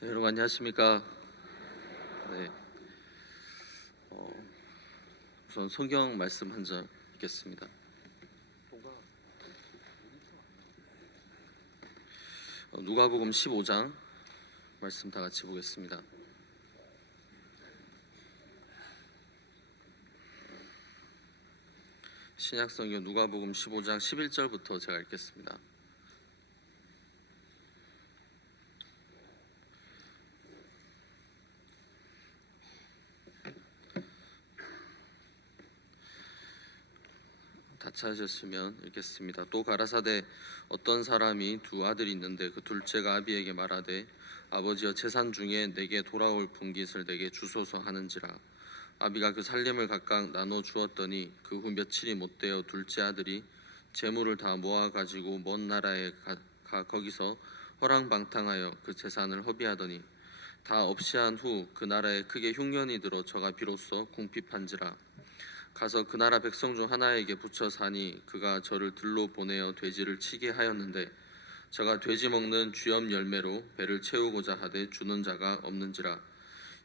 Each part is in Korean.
네, 여러분 안녕하십니까? 네, 우선 성경 말씀 한 절 읽겠습니다. 누가복음 15장 말씀 다 같이 보겠습니다. 신약성경 누가복음 15장 11절부터 제가 읽겠습니다. 다 찾으셨으면 읽겠습니다. 또 가라사대 어떤 사람이 두 아들이 있는데 그 둘째가 아비에게 말하되 아버지여 재산 중에 내게 돌아올 분깃을 내게 주소서 하는지라. 아비가 그 살림을 각각 나눠 주었더니 그 후 며칠이 못되어 둘째 아들이 재물을 다 모아 가지고 먼 나라에 가 거기서 허랑방탕하여 그 재산을 허비하더니 다 없이 한 후 그 나라에 크게 흉년이 들어 저가 비로소 궁핍한지라. 가서 그 나라 백성 중 하나에게 붙여 사니 그가 저를 들로 보내어 돼지를 치게 하였는데 저가 돼지 먹는 쥐염 열매로 배를 채우고자 하되 주는 자가 없는지라.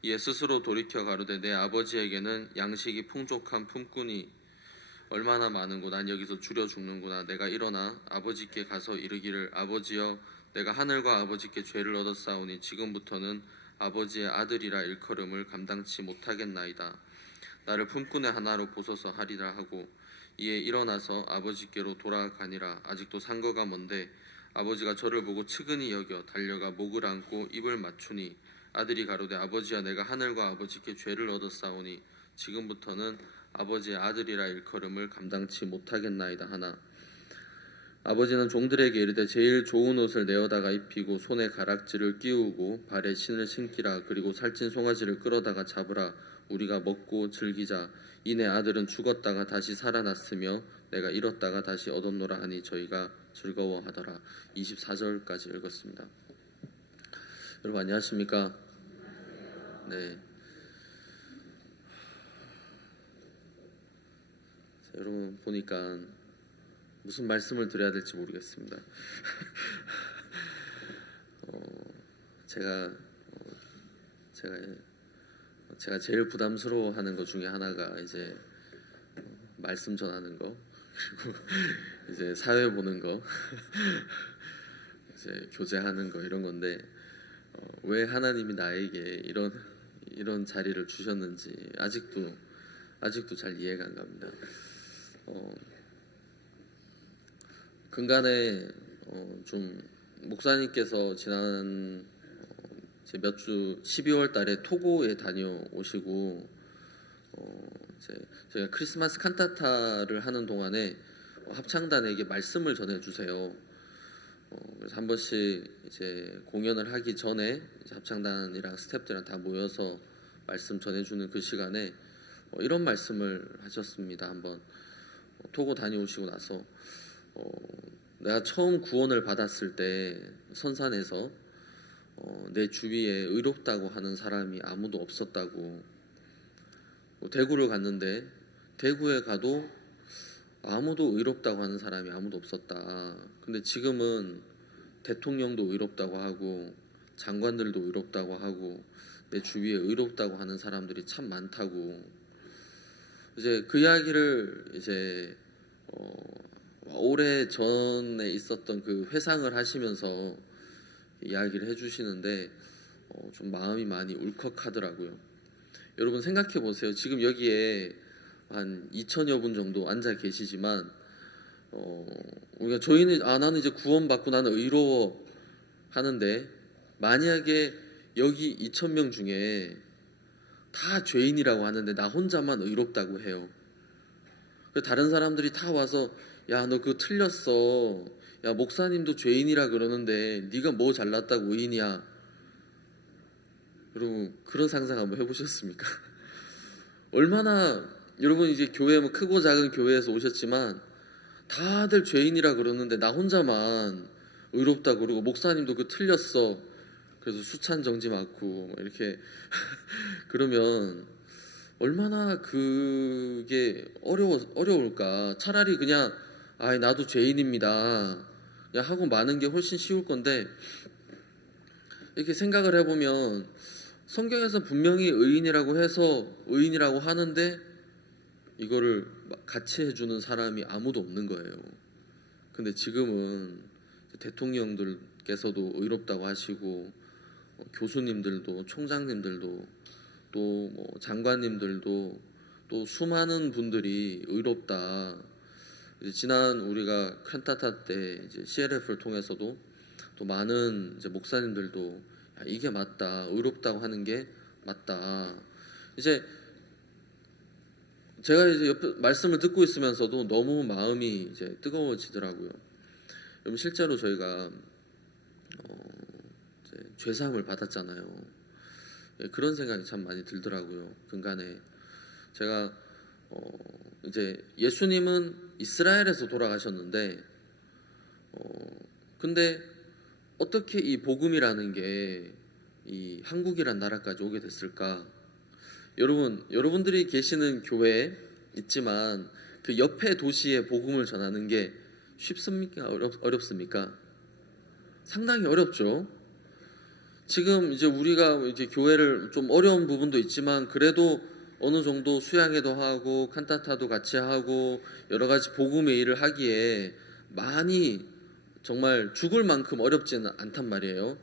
이에 스스로 돌이켜 가로되 내 아버지에게는 양식이 풍족한 품꾼이 얼마나 많은고 난 여기서 줄여 죽는구나. 내가 일어나 아버지께 가서 이르기를 아버지여 내가 하늘과 아버지께 죄를 얻었사오니 지금부터는 아버지의 아들이라 일컬음을 감당치 못하겠나이다. 나를 품꾼의 하나로 보소서 하리라 하고 이에 일어나서 아버지께로 돌아가니라. 아직도 상거가 먼데 아버지가 저를 보고 측은히 여겨 달려가 목을 안고 입을 맞추니 아들이 가로되 아버지여 내가 하늘과 아버지께 죄를 얻었사오니 지금부터는 아버지의 아들이라 일컬음을 감당치 못하겠나이다 하나 아버지는 종들에게 이르되 제일 좋은 옷을 내어다가 입히고 손에 가락지를 끼우고 발에 신을 신기라. 그리고 살찐 송아지를 끌어다가 잡으라. 우리가 먹고 즐기자. 이내 아들은 죽었다가 다시 살아났으며 내가 잃었다가 다시 얻었노라 하니 저희가 즐거워하더라. 24절까지 읽었습니다. 여러분 안녕하십니까? 네. 자, 여러분 보니까 무슨 말씀을 드려야 될지 모르겠습니다. 제가 제일 부담스러워하는 것 중에 하나가 이제 말씀 전하는 거, 그리고 이제 사회 보는 거, 이제 교제하는 거 이런 건데 왜 하나님이 나에게 이런 자리를 주셨는지 아직도 잘 이해가 안 갑니다. 근간에 좀 목사님께서 지난 몇 주 12월 달에 토고에 다녀오시고 제가 크리스마스 칸타타를 하는 동안에 합창단에게 말씀을 전해주세요. 그래서 한 번씩 이제 공연을 하기 전에 이제 합창단이랑 스태프들이랑 다 모여서 말씀 전해주는 그 시간에 이런 말씀을 하셨습니다. 한번 토고 다녀오시고 나서 내가 처음 구원을 받았을 때 선산에서 내 주위에 의롭다고 하는 사람이 아무도 없었다고. 대구를 갔는데 대구에 가도 아무도 의롭다고 하는 사람이 아무도 없었다. 근데 지금은 대통령도 의롭다고 하고 장관들도 의롭다고 하고 내 주위에 의롭다고 하는 사람들이 참 많다고. 이제 그 이야기를 이제 오래 전에 있었던 그 회상을 하시면서 이야기를 해주시는데 좀 마음이 많이 울컥하더라고요. 여러분 생각해 보세요. 지금 여기에 한 2천여 분 정도 앉아 계시지만 우리가 저희는 나는 이제 구원받고 나는 의로워 하는데 만약에 여기 2,000명 중에 다 죄인이라고 하는데 나 혼자만 의롭다고 해요. 다른 사람들이 다 와서 야 너 그거 틀렸어. 야 목사님도 죄인이라 그러는데 네가 뭐 잘났다고 의인이야. 여러분 그런 상상 한번 해보셨습니까? 얼마나 여러분 이제 교회 뭐 크고 작은 교회에서 오셨지만 다들 죄인이라 그러는데 나 혼자만 의롭다고 그러고 목사님도 그거 틀렸어. 그래서 수찬 정지 맞고 이렇게 그러면 얼마나 그게 어려울까. 차라리 그냥 나도 죄인입니다 그냥 하고 마는 게 훨씬 쉬울 건데 이렇게 생각을 해보면 성경에서 분명히 의인이라고 해서 의인이라고 하는데 이거를 같이 해주는 사람이 아무도 없는 거예요. 근데 지금은 대통령들께서도 의롭다고 하시고 교수님들도 총장님들도 또 뭐 장관님들도 또 수많은 분들이 의롭다. 이제 지난 우리가 칸타타 때 이제 CLF를 통해서도 또 많은 이제 목사님들도 야, 이게 맞다, 의롭다고 하는 게 맞다. 이제 제가 이제 옆에 말씀을 듣고 있으면서도 너무 마음이 이제 뜨거워지더라고요. 여러분 실제로 저희가 이제 죄사함을 받았잖아요. 예, 그런 생각이 참 많이 들더라고요. 근간에 제가 이제 예수님은 이스라엘에서 돌아가셨는데 근데 어떻게 이 복음이라는 게 이 한국이란 나라까지 오게 됐을까? 여러분들이 계시는 교회에 있지만 그 옆에 도시에 복음을 전하는 게 쉽습니까? 어렵습니까? 상당히 어렵죠. 지금 이제 우리가 이제 교회를 좀 어려운 부분도 있지만 그래도 어느 정도 수양회도 하고 칸타타도 같이 하고 여러 가지 복음의 일을 하기에 많이 정말 죽을 만큼 어렵지는 않단 말이에요.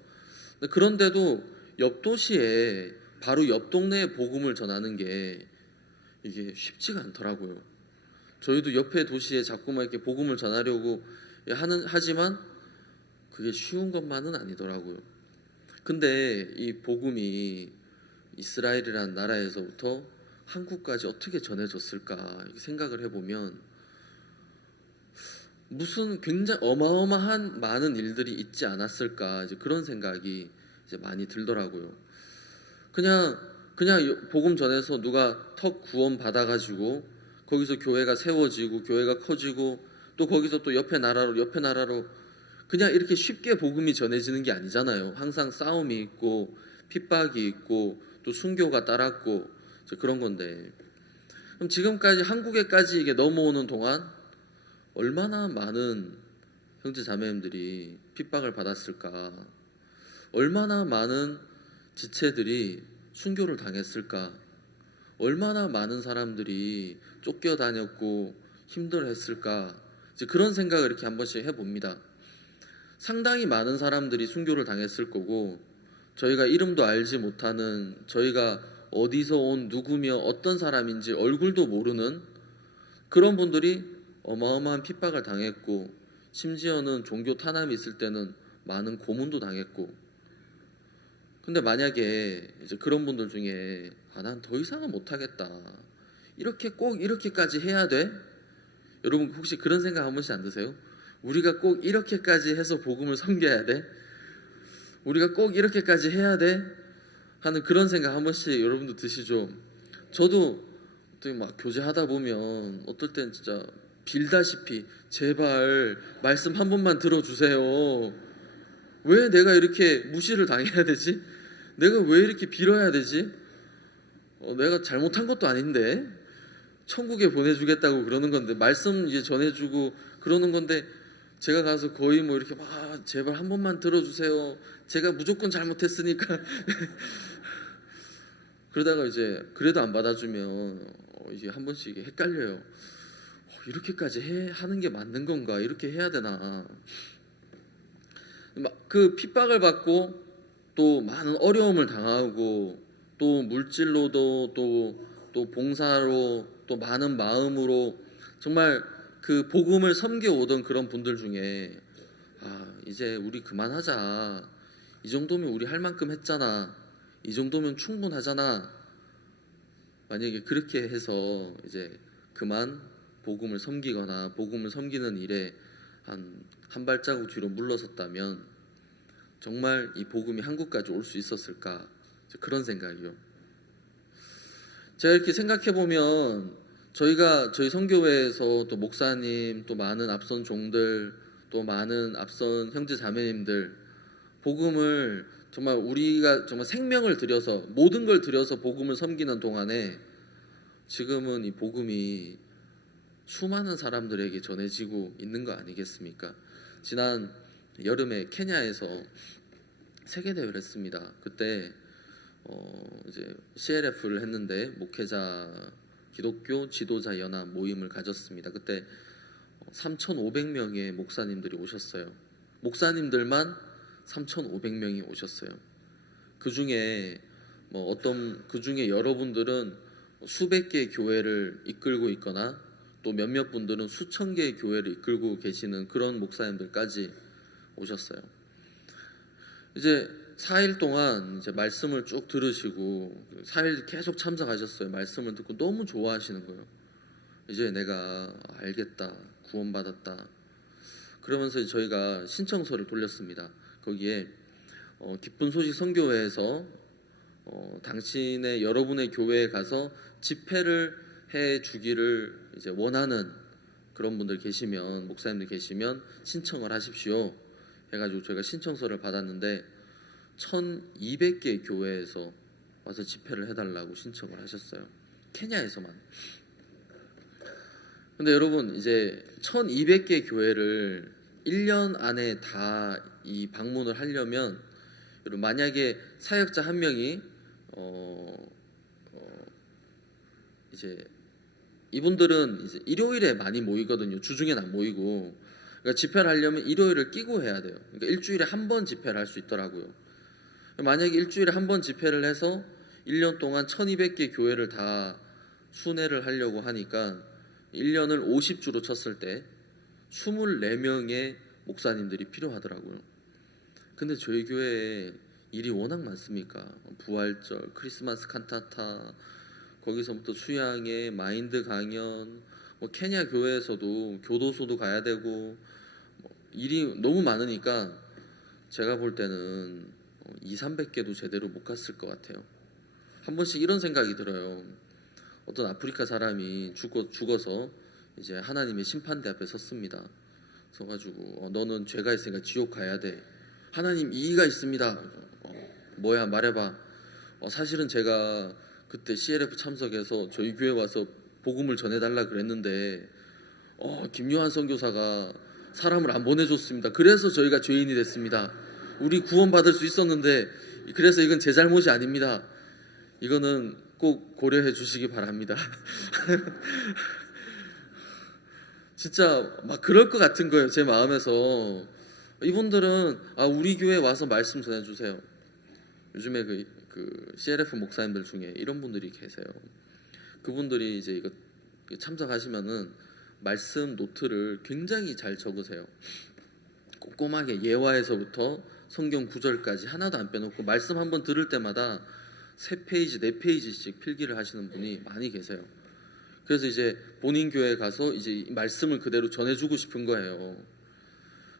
그런데도 옆 도시에 바로 옆 동네에 복음을 전하는 게 이게 쉽지가 않더라고요. 저희도 옆에 도시에 자꾸만 이렇게 복음을 전하려고 하지만 그게 쉬운 것만은 아니더라고요. 근데 이 복음이 이스라엘이라는 나라에서부터 한국까지 어떻게 전해졌을까 생각을 해보면 무슨 굉장히 어마어마한 많은 일들이 있지 않았을까 이제 그런 생각이 이제 많이 들더라고요. 그냥 복음 전해서 누가 턱 구원 받아가지고 거기서 교회가 세워지고 교회가 커지고 또 거기서 또 옆에 나라로 그냥 이렇게 쉽게 복음이 전해지는 게 아니잖아요. 항상 싸움이 있고 핍박이 있고 또 순교가 따랐고 그런 건데 그럼 지금까지 한국에까지 이게 넘어오는 동안 얼마나 많은 형제 자매님들이 핍박을 받았을까? 얼마나 많은 지체들이 순교를 당했을까? 얼마나 많은 사람들이 쫓겨다녔고 힘들어했을까? 이제 그런 생각을 이렇게 한 번씩 해봅니다. 상당히 많은 사람들이 순교를 당했을 거고 저희가 이름도 알지 못하는 저희가 어디서 온 누구며 어떤 사람인지 얼굴도 모르는 그런 분들이 어마어마한 핍박을 당했고 심지어는 종교 탄압이 있을 때는 많은 고문도 당했고 근데 만약에 이제 그런 분들 중에 난 더 이상은 못하겠다 이렇게 꼭 이렇게까지 해야 돼? 여러분 혹시 그런 생각 한 번씩 안 드세요? 우리가 꼭 이렇게까지 해서 복음을 섬겨야 돼? 우리가 꼭 이렇게까지 해야 돼? 하는 그런 생각 한 번씩 여러분도 드시죠? 저도 막 교제하다 보면 어떨 땐 진짜 빌다시피 제발 말씀 한 번만 들어주세요. 왜 내가 이렇게 무시를 당해야 되지? 내가 왜 이렇게 빌어야 되지? 내가 잘못한 것도 아닌데 천국에 보내주겠다고 그러는 건데 말씀 이제 전해주고 그러는 건데 제가 가서 거의 뭐 이렇게 막 제발 한 번만 들어주세요. 제가 무조건 잘못했으니까 그러다가 이제 그래도 안 받아주면 이제 한 번씩 헷갈려요. 이렇게까지 하는 게 맞는 건가? 이렇게 해야 되나? 그 핍박을 받고 또 많은 어려움을 당하고 또 물질로도 또 봉사로 또 많은 마음으로 정말 그 복음을 섬겨오던 그런 분들 중에 이제 우리 그만하자. 이 정도면 우리 할 만큼 했잖아. 이 정도면 충분하잖아. 만약에 그렇게 해서 이제 그만 복음을 섬기거나 복음을 섬기는 일에 한 발자국 뒤로 물러섰다면 정말 이 복음이 한국까지 올 수 있었을까? 그런 생각이요. 제가 이렇게 생각해 보면 저희 선교회에서 또 목사님 또 많은 앞선 종들 또 많은 앞선 형제 자매님들 복음을 정말 우리가 정말 생명을 들여서 모든 걸 들여서 복음을 섬기는 동안에 지금은 이 복음이 수많은 사람들에게 전해지고 있는 거 아니겠습니까? 지난 여름에 케냐에서 세계 대회를 했습니다. 그때 이제 CLF를 했는데 목회자 기독교 지도자 연합 모임을 가졌습니다. 그때 3,500명의 목사님들이 오셨어요. 목사님들만 3,500명이 오셨어요. 그 중에 그 중에 여러분들은 수백 개의 교회를 이끌고 있거나 또 몇몇 분들은 수천 개의 교회를 이끌고 계시는 그런 목사님들까지 오셨어요. 이제 4일 동안 이제 말씀을 쭉 들으시고 4일 계속 참석하셨어요. 말씀을 듣고 너무 좋아하시는 거예요. 이제 내가 알겠다, 구원받았다. 그러면서 저희가 신청서를 돌렸습니다. 거기에 기쁜 소식 선교회에서 당신의 여러분의 교회에 가서 집회를 해 주기를 이제 원하는 그런 분들 계시면, 목사님들 계시면 신청을 하십시오 해가지고 저희가 신청서를 받았는데 1,200개의 교회에서 와서 집회를 해달라고 신청을 하셨어요. 케냐에서만. 근데 여러분, 이제 1,200개 교회를 1년 안에 다 이 방문을 하려면, 여러분 만약에 사역자 한 명이 이제 이분들은 이제 일요일에 많이 모이거든요. 주중에는 안 모이고. 그러니까 집회를 하려면 일요일을 끼고 해야 돼요. 그러니까 일주일에 한 번 집회를 할 수 있더라고요. 만약에 일주일에 한 번 집회를 해서 1년 동안 1,200개 교회를 다 순회를 하려고 하니까 1년을 50주로 쳤을 때 24명의 목사님들이 필요하더라고요. 근데 저희 교회에 일이 워낙 많습니까? 부활절, 크리스마스 칸타타, 거기서부터 수양회, 마인드 강연, 케냐 교회에서도 교도소도 가야 되고 일이 너무 많으니까 제가 볼 때는 200~300개도 제대로 못 갔을 것 같아요. 한 번씩 이런 생각이 들어요. 어떤 아프리카 사람이 죽어서 이제 하나님의 심판대 앞에 섰습니다. 서가지고 너는 죄가 있으니까 지옥 가야 돼. 하나님 이의가 있습니다. 뭐야 말해봐. 사실은 제가 그때 CLF 참석해서 저희 교회 와서 복음을 전해달라 그랬는데 김요한 선교사가 사람을 안 보내줬습니다. 그래서 저희가 죄인이 됐습니다. 우리 구원받을 수 있었는데 그래서 이건 제 잘못이 아닙니다. 이거는 꼭 고려해 주시기 바랍니다. 진짜 막 그럴 것 같은 거예요. 제 마음에서. 이분들은 우리 교회 와서 말씀 전해주세요. 요즘에 그 CLF 목사님들 중에 이런 분들이 계세요. 그분들이 이제 이거 참석하시면은 말씀 노트를 굉장히 잘 적으세요. 꼼꼼하게 예화에서부터 성경 구절까지 하나도 안 빼놓고 말씀 한번 들을 때마다 3페이지, 4페이지씩 필기를 하시는 분이 많이 계세요. 그래서 이제 본인 교회에 가서 이제 말씀을 그대로 전해주고 싶은 거예요.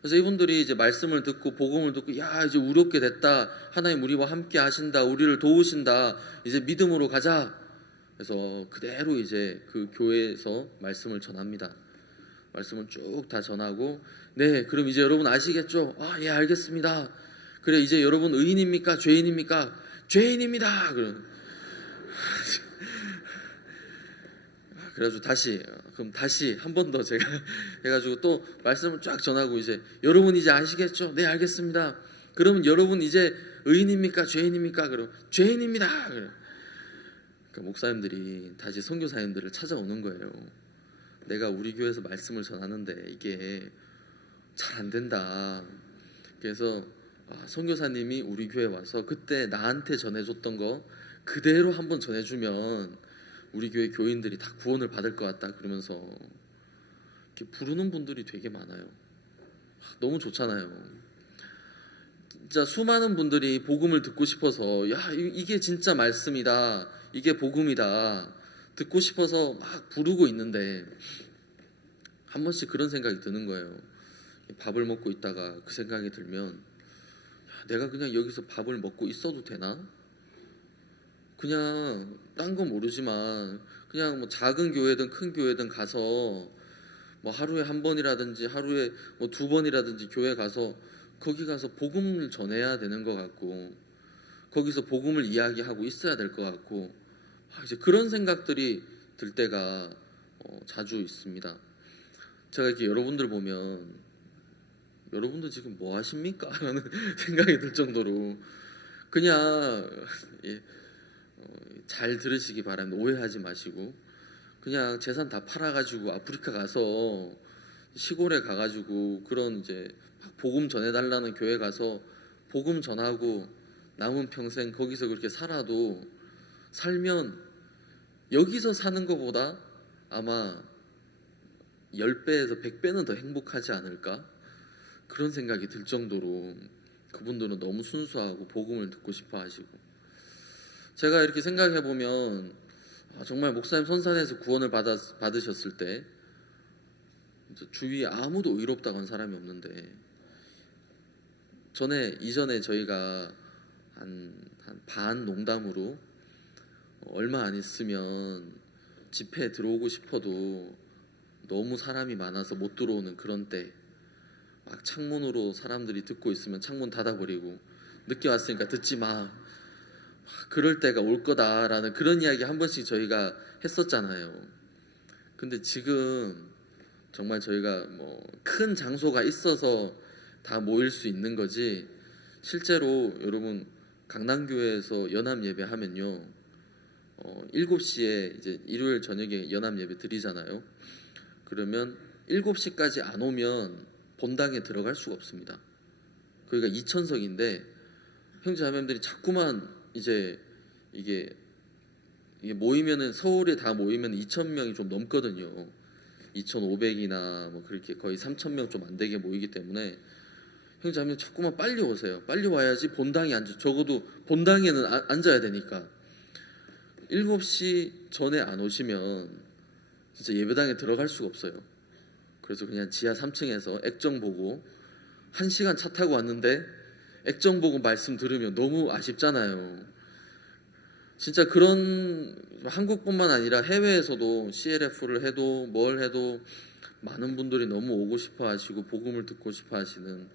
그래서 이분들이 이제 말씀을 듣고 복음을 듣고 야 이제 우렵게 됐다. 하나님 우리와 함께 하신다. 우리를 도우신다. 이제 믿음으로 가자. 그래서 그대로 이제 그 교회에서 말씀을 전합니다. 말씀을 쭉 다 전하고 네 그럼 이제 여러분 아시겠죠? 예 알겠습니다. 그래 이제 여러분 의인입니까? 죄인입니까? 죄인입니다. 그래가지고 다시 한 번 더 제가 해가지고 또 말씀을 쫙 전하고 이제 여러분 이제 아시겠죠? 네 알겠습니다. 그러면 여러분 이제 의인입니까? 죄인입니까? 그럼 죄인입니다. 그러니까 목사님들이 다시 선교사님들을 찾아오는 거예요. 내가 우리 교회에서 말씀을 전하는데 이게 잘 안 된다. 그래서 선교사님이 우리 교회 와서 그때 나한테 전해줬던 거 그대로 한번 전해주면 우리 교회 교인들이 다 구원을 받을 것 같다. 그러면서 이렇게 부르는 분들이 되게 많아요. 너무 좋잖아요. 진짜 수많은 분들이 복음을 듣고 싶어서 야 이게 진짜 말씀이다. 이게 복음이다. 듣고 싶어서 막 부르고 있는데 한 번씩 그런 생각이 드는 거예요. 밥을 먹고 있다가 그 생각이 들면 내가 그냥 여기서 밥을 먹고 있어도 되나? 그냥 딴 건 모르지만 그냥 뭐 작은 교회든 큰 교회든 가서 뭐 하루에 한 번이라든지 하루에 뭐 2번이라든지 교회 가서 거기 가서 복음을 전해야 되는 것 같고 거기서 복음을 이야기하고 있어야 될 것 같고 이제 그런 생각들이 들 때가 자주 있습니다. 제가 이렇게 여러분들 보면 여러분도 지금 뭐 하십니까? 라는 생각이 들 정도로 그냥 예, 잘 들으시기 바랍니다. 오해하지 마시고 그냥 재산 다 팔아가지고 아프리카 가서 시골에 가가지고 그런 이제 막 복음 전해달라는 교회 가서 복음 전하고 남은 평생 거기서 그렇게 살아도 살면 여기서 사는 것보다 아마 10배에서 100배는 더 행복하지 않을까? 그런 생각이 들 정도로 그분들은 너무 순수하고 복음을 듣고 싶어 하시고 제가 이렇게 생각해 보면 정말 목사님 선산에서 구원을 받으셨을 때 주위에 아무도 의롭다고 한 사람이 없는데 이전에 저희가 한 반 농담으로 얼마 안 있으면 집회에 들어오고 싶어도 너무 사람이 많아서 못 들어오는 그런 때 막 창문으로 사람들이 듣고 있으면 창문 닫아버리고 늦게 왔으니까 듣지 마. 그럴 때가 올 거다라는 그런 이야기 한 번씩 저희가 했었잖아요. 근데 지금 정말 저희가 뭐 큰 장소가 있어서 다 모일 수 있는 거지 실제로 여러분 강남교회에서 연합 예배 하면요 7시에 이제 일요일 저녁에 연합 예배 드리잖아요. 그러면 7시까지 안 오면 본당에 들어갈 수가 없습니다. 거기가 2,000석인데 형제자매들이 자꾸만 이제 이게 모이면은 서울에 다 모이면 2,000명이 좀 넘거든요. 2,500이나 뭐 그렇게 거의 3,000명 좀 안 되게 모이기 때문에 형제자매 자꾸만 빨리 오세요. 빨리 와야지 본당에 적어도 본당에는 앉아야 되니까 7시 전에 안 오시면 진짜 예배당에 들어갈 수가 없어요. 그래서 그냥 지하 3층에서 액정 보고 1시간 차 타고 왔는데 액정 보고 말씀 들으면 너무 아쉽잖아요. 진짜 그런 한국뿐만 아니라 해외에서도 CLF를 해도 뭘 해도 많은 분들이 너무 오고 싶어 하시고 복음을 듣고 싶어 하시는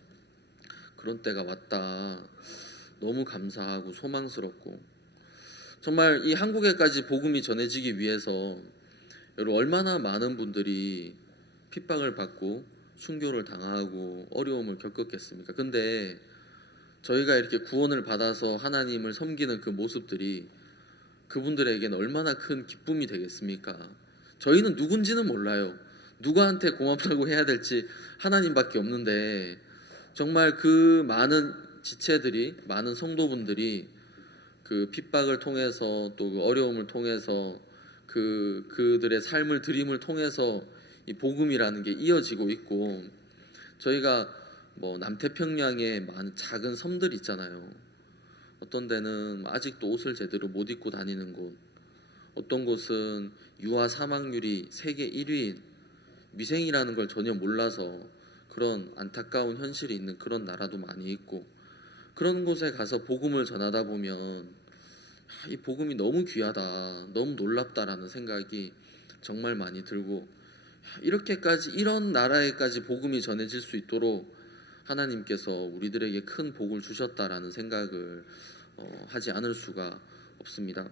그런 때가 왔다. 너무 감사하고 소망스럽고 정말 이 한국에까지 복음이 전해지기 위해서 여러분 얼마나 많은 분들이 핍박을 받고 순교를 당하고 어려움을 겪었겠습니까? 근데 저희가 이렇게 구원을 받아서 하나님을 섬기는 그 모습들이 그분들에게는 얼마나 큰 기쁨이 되겠습니까? 저희는 누군지는 몰라요. 누구한테 고맙다고 해야 될지 하나님밖에 없는데 정말 그 많은 지체들이 많은 성도분들이 그 핍박을 통해서 또 그 어려움을 통해서 그들의 삶을 드림을 통해서 이 복음이라는 게 이어지고 있고 저희가 뭐 남태평양에 많은 작은 섬들 있잖아요. 어떤 데는 아직도 옷을 제대로 못 입고 다니는 곳, 어떤 곳은 유아 사망률이 세계 1위인 미생이라는 걸 전혀 몰라서 그런 안타까운 현실이 있는 그런 나라도 많이 있고 그런 곳에 가서 복음을 전하다 보면 이 복음이 너무 귀하다, 너무 놀랍다라는 생각이 정말 많이 들고 이렇게까지 이런 나라에까지 복음이 전해질 수 있도록 하나님께서 우리들에게 큰 복을 주셨다라는 생각을 하지 않을 수가 없습니다.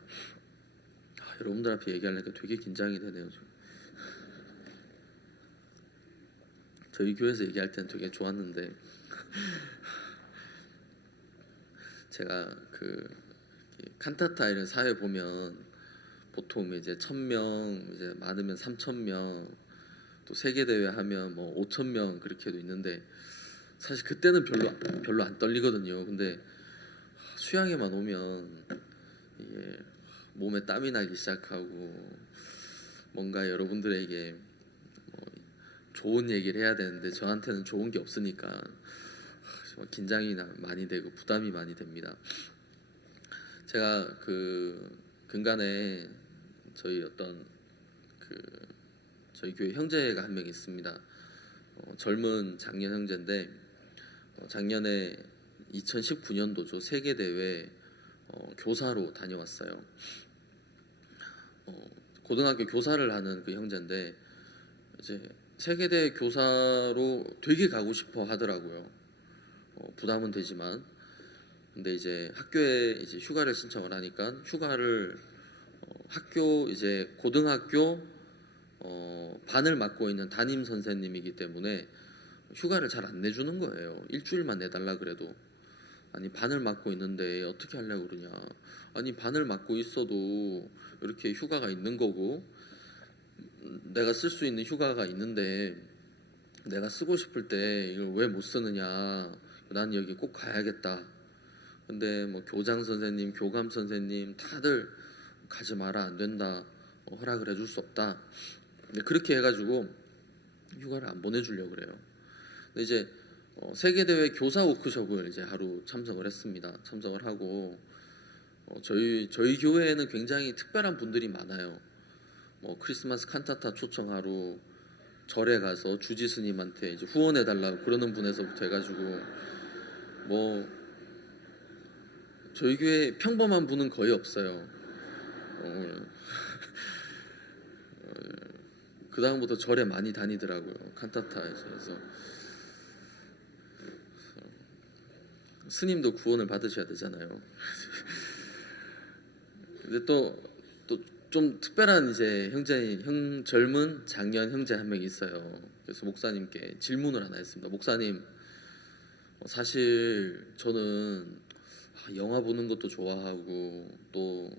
여러분들 앞에 얘기하려니까 되게 긴장이 되네요. 저희 교회에서 얘기할 때는 되게 좋았는데 제가 그 칸타타 이런 사회 보면 보통 이제 1,000명, 이제 많으면 3,000명, 또 세계 대회 하면 뭐 5,000명 그렇게도 있는데 사실 그때는 별로 안 떨리거든요. 근데 수양회만 오면 이게 몸에 땀이 나기 시작하고 뭔가 여러분들에게 뭐 좋은 얘기를 해야 되는데 저한테는 좋은 게 없으니까 긴장이 많이 되고 부담이 많이 됩니다. 제가 그 근간에 저희 저희 교회 형제가 한 명 있습니다. 젊은 장년 형제인데 작년에 2019년도죠 세계 대회 교사로 다녀왔어요. 고등학교 교사를 하는 그 형제인데 이제 세계대 교사로 되게 가고 싶어 하더라고요. 부담은 되지만 근데 이제 학교에 이제 휴가를 신청을 하니까 휴가를 학교 이제 고등학교 반을 맡고 있는 담임 선생님이기 때문에 휴가를 잘 안 내주는 거예요. 일주일만 내달라 그래도. 아니 반을 맡고 있는데 어떻게 하려고 그러냐. 아니 반을 맡고 있어도 이렇게 휴가가 있는 거고, 내가 쓸 수 있는 휴가가 있는데 내가 쓰고 싶을 때 이걸 왜 못 쓰느냐. 난 여기 꼭 가야겠다. 근데 뭐 교장 선생님, 교감 선생님 다들 가지 마라, 안 된다, 허락을 해줄 수 없다. 근데 그렇게 해가지고 휴가를 안 보내주려고 그래요. 근데 이제 세계대회 교사 워크숍을 이제 하루 참석을 했습니다. 참석을 하고 저희 교회에는 굉장히 특별한 분들이 많아요. 뭐 크리스마스 칸타타 초청하러 절에 가서 주지 스님한테 이제 후원해 달라고 그러는 분에서부터 해가지고 뭐 저희 교회 평범한 분은 거의 없어요. 그 다음부터 절에 많이 다니더라고요. 칸타타에서. 스님도 구원을 받으셔야 되잖아요. 근데 또 좀 특별한 이제 젊은 장년 형제 한 명 있어요. 그래서 목사님께 질문을 하나 했습니다. 목사님, 사실 저는 영화 보는 것도 좋아하고 또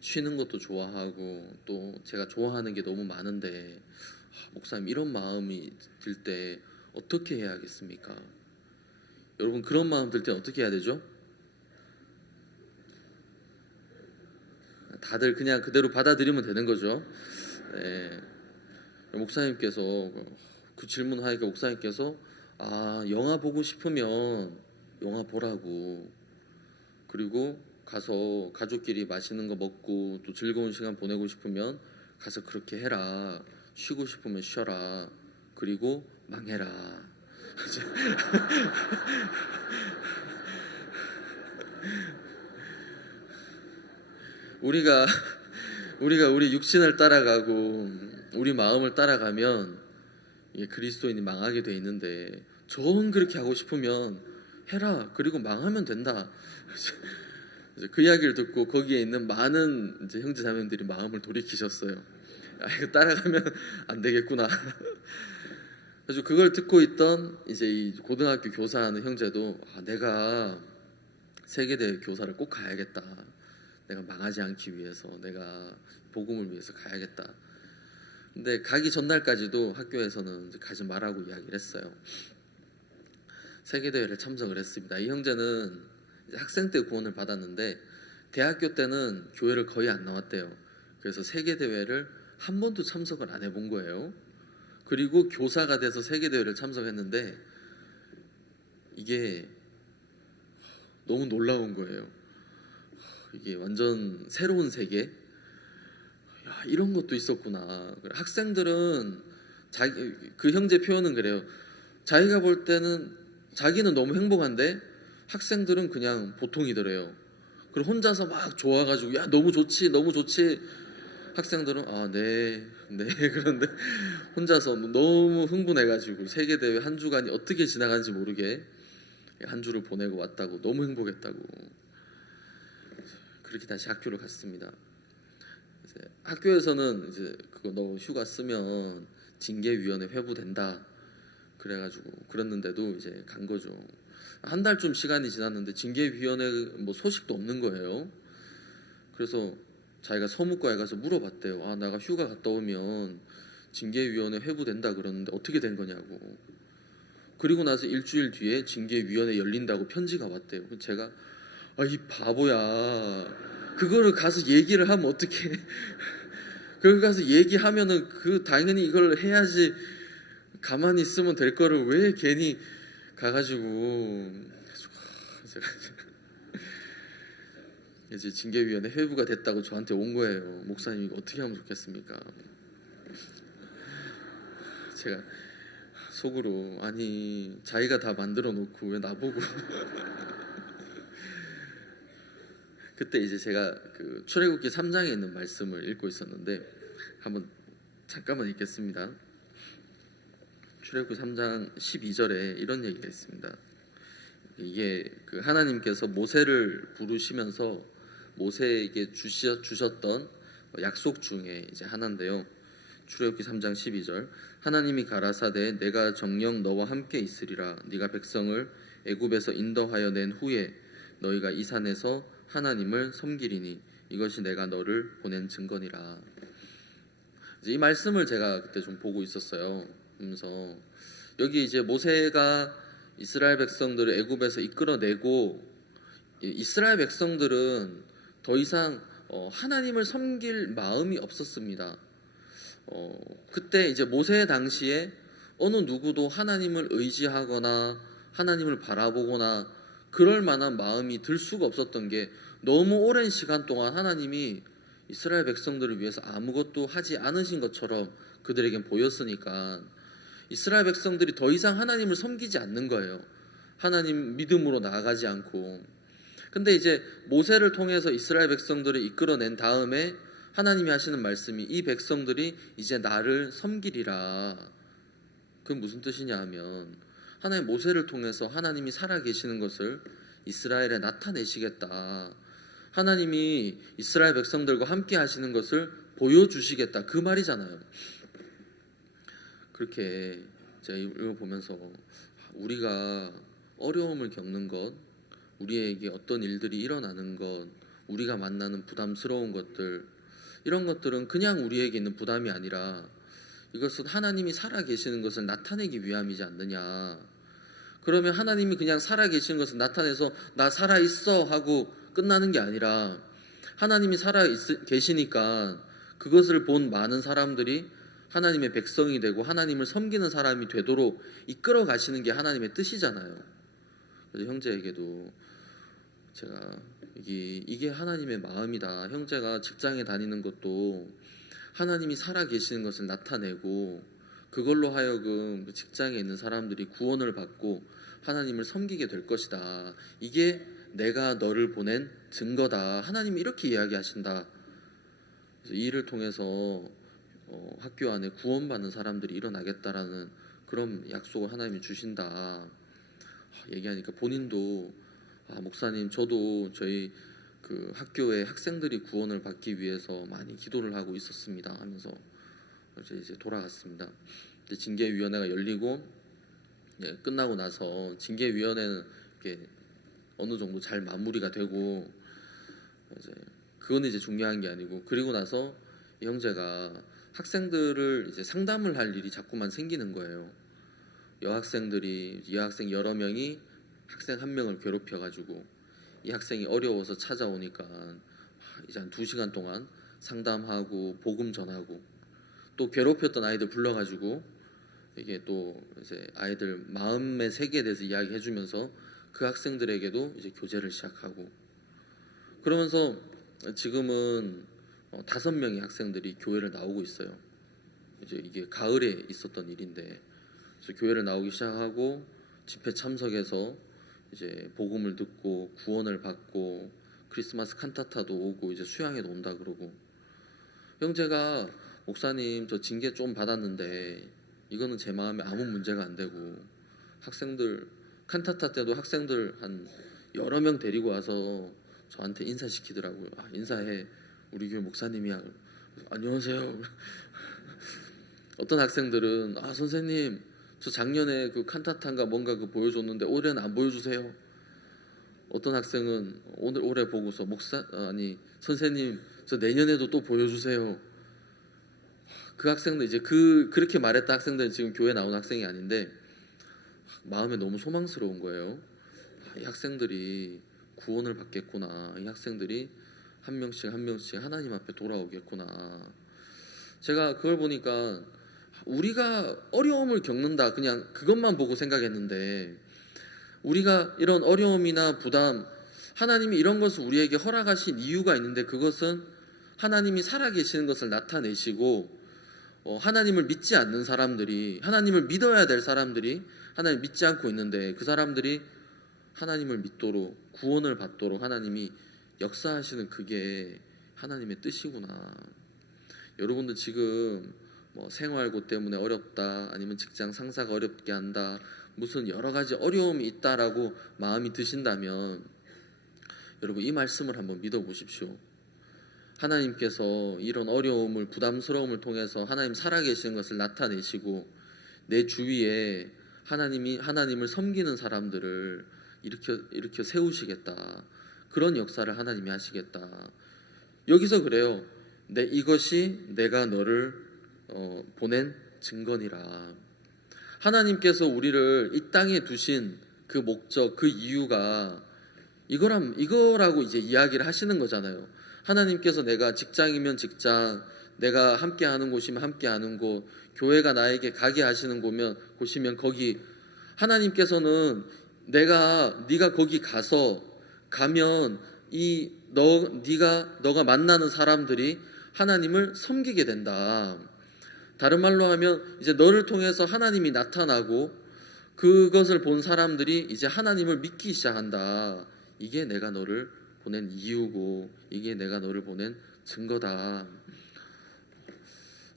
쉬는 것도 좋아하고 또 제가 좋아하는 게 너무 많은데 목사님, 이런 마음이 들 때 어떻게 해야겠습니까? 여러분, 그런 마음 들 때 어떻게 해야 되죠? 다들 그냥 그대로 받아들이면 되는 거죠. 네. 목사님께서 그 질문하니까 목사님께서 영화 보고 싶으면 영화 보라고, 그리고 가서 가족끼리 맛있는 거 먹고 또 즐거운 시간 보내고 싶으면 가서 그렇게 해라, 쉬고 싶으면 쉬어라, 그리고 망해라. 우리가 우리 육신을 따라가고 우리 마음을 따라가면 그리스도인이 망하게 돼 있는데, 전 그렇게 하고 싶으면 해라, 그리고 망하면 된다. 그 이야기를 듣고 거기에 있는 많은 이제 형제자매들이 마음을 돌이키셨어요. 이거 따라가면 안 되겠구나. 그래서 그걸 듣고 있던 이제 이 고등학교 교사하는 형제도 내가 세계대회 교사를 꼭 가야겠다. 내가 망하지 않기 위해서, 내가 복음을 위해서 가야겠다. 근데 가기 전날까지도 학교에서는 이제 가지 말라고 이야기를 했어요. 세계대회를 참석을 했습니다. 이 형제는 이제 학생 때 구원을 받았는데 대학교 때는 교회를 거의 안 나왔대요. 그래서 세계대회를 한 번도 참석을 안 해본 거예요. 그리고 교사가 돼서 세계대회를 참석했는데 이게 너무 놀라운 거예요. 이게 완전 새로운 세계. 이런 것도 있었구나. 학생들은 그 형제 표현은 그래요. 자기가 볼 때는 자기는 너무 행복한데 학생들은 그냥 보통이더래요. 그리고 혼자서 막 좋아가지고 야 너무 좋지 너무 좋지. 학생들은 네 그런데 혼자서 너무 흥분해가지고 세계대회 한 주간이 어떻게 지나간지 모르게 한 주를 보내고 왔다고, 너무 행복했다고. 그렇게 다시 학교를 갔습니다. 이제 학교에서는 이제 그거 너 휴가 쓰면 징계위원회 회부된다 그래가지고 그랬는데도 이제 간 거죠. 한 달쯤 시간이 지났는데 징계위원회 뭐 소식도 없는 거예요. 그래서 자기가 서무과에 가서 물어봤대요. 내가 휴가 갔다 오면 징계위원회 회부된다 그러는데 어떻게 된 거냐고. 그리고 나서 일주일 뒤에 징계위원회 열린다고 편지가 왔대요. 제가 이 바보야, 그거를 가서 얘기를 하면 어떡해. 그걸 가서 얘기하면은 당연히 이걸 해야지, 가만히 있으면 될 거를 왜 괜히 가가지고. 제가 이제 징계위원회 회부가 됐다고 저한테 온 거예요. 목사님, 이거 어떻게 하면 좋겠습니까? 제가 속으로 자기가 다 만들어 놓고 왜 나보고. 그때 이제 제가 그 출애굽기 3장에 있는 말씀을 읽고 있었는데 한번 잠깐만 읽겠습니다. 출애굽기 3장 12절에 이런 얘기가 있습니다. 이게 그 하나님께서 모세를 부르시면서 모세에게 주셨던 약속 중에 이제 하나인데요. 출애굽기 3장 12절 하나님이 가라사대 내가 정녕 너와 함께 있으리라 네가 백성을 애굽에서 인도하여 낸 후에 너희가 이 산에서 하나님을 섬기리니 이것이 내가 너를 보낸 증거니라. 이 말씀을 제가 그때 좀 보고 있었어요. 그러면서 여기 이제 모세가 이스라엘 백성들을 애굽에서 이끌어내고 이스라엘 백성들은 더 이상 하나님을 섬길 마음이 없었습니다. 그때 이제 모세 당시에 어느 누구도 하나님을 의지하거나 하나님을 바라보거나 그럴 만한 마음이 들 수가 없었던 게 너무 오랜 시간 동안 하나님이 이스라엘 백성들을 위해서 아무것도 하지 않으신 것처럼 그들에겐 보였으니까 이스라엘 백성들이 더 이상 하나님을 섬기지 않는 거예요. 하나님 믿음으로 나아가지 않고. 근데 이제 모세를 통해서 이스라엘 백성들을 이끌어낸 다음에 하나님이 하시는 말씀이 이 백성들이 이제 나를 섬기리라. 그게 무슨 뜻이냐 하면 하나님 모세를 통해서 하나님이 살아계시는 것을 이스라엘에 나타내시겠다. 하나님이 이스라엘 백성들과 함께 하시는 것을 보여주시겠다. 그 말이잖아요. 그렇게 제가 이걸 보면서 우리가 어려움을 겪는 것, 우리에게 어떤 일들이 일어나는 것, 우리가 만나는 부담스러운 것들, 이런 것들은 그냥 우리에게 있는 부담이 아니라 이것은 하나님이 살아계시는 것을 나타내기 위함이지 않느냐. 그러면 하나님이 그냥 살아계시는 것을 나타내서 나 살아있어 하고 끝나는 게 아니라 하나님이 살아계시니까 그것을 본 많은 사람들이 하나님의 백성이 되고 하나님을 섬기는 사람이 되도록 이끌어 가시는 게 하나님의 뜻이잖아요. 그래서 형제에게도 제가 이게 하나님의 마음이다. 형제가 직장에 다니는 것도 하나님이 살아계시는 것을 나타내고 그걸로 하여금 직장에 있는 사람들이 구원을 받고 하나님을 섬기게 될 것이다. 이게 내가 너를 보낸 증거다. 하나님이 이렇게 이야기하신다. 그래서 이 일을 통해서 학교 안에 구원받는 사람들이 일어나겠다라는 그런 약속을 하나님이 주신다. 얘기하니까 본인도 목사님 저도 저희 그 학교의 학생들이 구원을 받기 위해서 많이 기도를 하고 있었습니다 하면서 이제 돌아갔습니다. 이제 징계위원회가 열리고 끝나고 나서 징계위원회는 이렇게 어느 정도 잘 마무리가 되고 그건 이제 중요한 게 아니고 그리고 나서 이 형제가 학생들을 이제 상담을 할 일이 자꾸만 생기는 거예요. 여학생 여러 명이 학생 한 명을 괴롭혀가지고 이 학생이 어려워서 찾아오니까 이제 한 2시간 동안 상담하고 복음 전하고 또 괴롭혔던 아이들 불러가지고 이게 또 이제 아이들 마음의 세계에 대해서 이야기해주면서 그 학생들에게도 이제 교제를 시작하고 그러면서 지금은 5명의 학생들이 교회를 나오고 있어요. 이제 이게 가을에 있었던 일인데 그래서 교회를 나오기 시작하고 집회 참석해서 이제 복음을 듣고 구원을 받고 크리스마스 칸타타도 오고 이제 수양회도 온다 그러고 형제가 목사님 저 징계 좀 받았는데 이거는 제 마음에 아무 문제가 안 되고 학생들 칸타타 때도 학생들 한 여러 명 데리고 와서 저한테 인사시키더라고요. 인사해 우리 교회 목사님이야. 안녕하세요. 어떤 학생들은 선생님 저 작년에 그 칸타타인가 뭔가 그 보여줬는데 올해는 안 보여주세요. 어떤 학생은 올해 보고서 선생님 저 내년에도 또 보여주세요. 그 학생들 이제 그렇게 말했던 학생들은 지금 교회 나온 학생이 아닌데 마음에 너무 소망스러운 거예요. 이 학생들이 구원을 받겠구나. 이 학생들이 한 명씩 하나님 앞에 돌아오겠구나. 제가 그걸 보니까 우리가 어려움을 겪는다 그냥 그것만 보고 생각했는데 우리가 이런 어려움이나 부담 하나님이 이런 것을 우리에게 허락하신 이유가 있는데 그것은 하나님이 살아계시는 것을 나타내시고 하나님을 믿지 않는 사람들이 하나님을 믿어야 될 사람들이 하나님 믿지 않고 있는데 그 사람들이 하나님을 믿도록 구원을 받도록 하나님이 역사하시는 그게 하나님의 뜻이구나. 여러분들 지금 생활고 때문에 어렵다 아니면 직장 상사가 어렵게 한다 무슨 여러 가지 어려움이 있다라고 마음이 드신다면 여러분 이 말씀을 한번 믿어보십시오. 하나님께서 이런 어려움을 부담스러움을 통해서 하나님 살아계시는 것을 나타내시고 내 주위에 하나님을 섬기는 사람들을 일으켜 세우시겠다. 그런 역사를 하나님이 하시겠다. 여기서 그래요. 이것이 내가 너를 보낸 증거니라. 하나님께서 우리를 이 땅에 두신 그 목적, 그 이유가 이거라고 이제 이야기를 하시는 거잖아요. 하나님께서 내가 직장이면 직장, 내가 함께하는 곳이면 함께하는 곳, 교회가 나에게 가게 하시는 곳이면 거기, 하나님께서는 네가 거기 가면 너가 만나는 사람들이 하나님을 섬기게 된다. 다른 말로 하면 이제 너를 통해서 하나님이 나타나고 그것을 본 사람들이 이제 하나님을 믿기 시작한다. 이게 내가 너를 보낸 이유고 이게 내가 너를 보낸 증거다.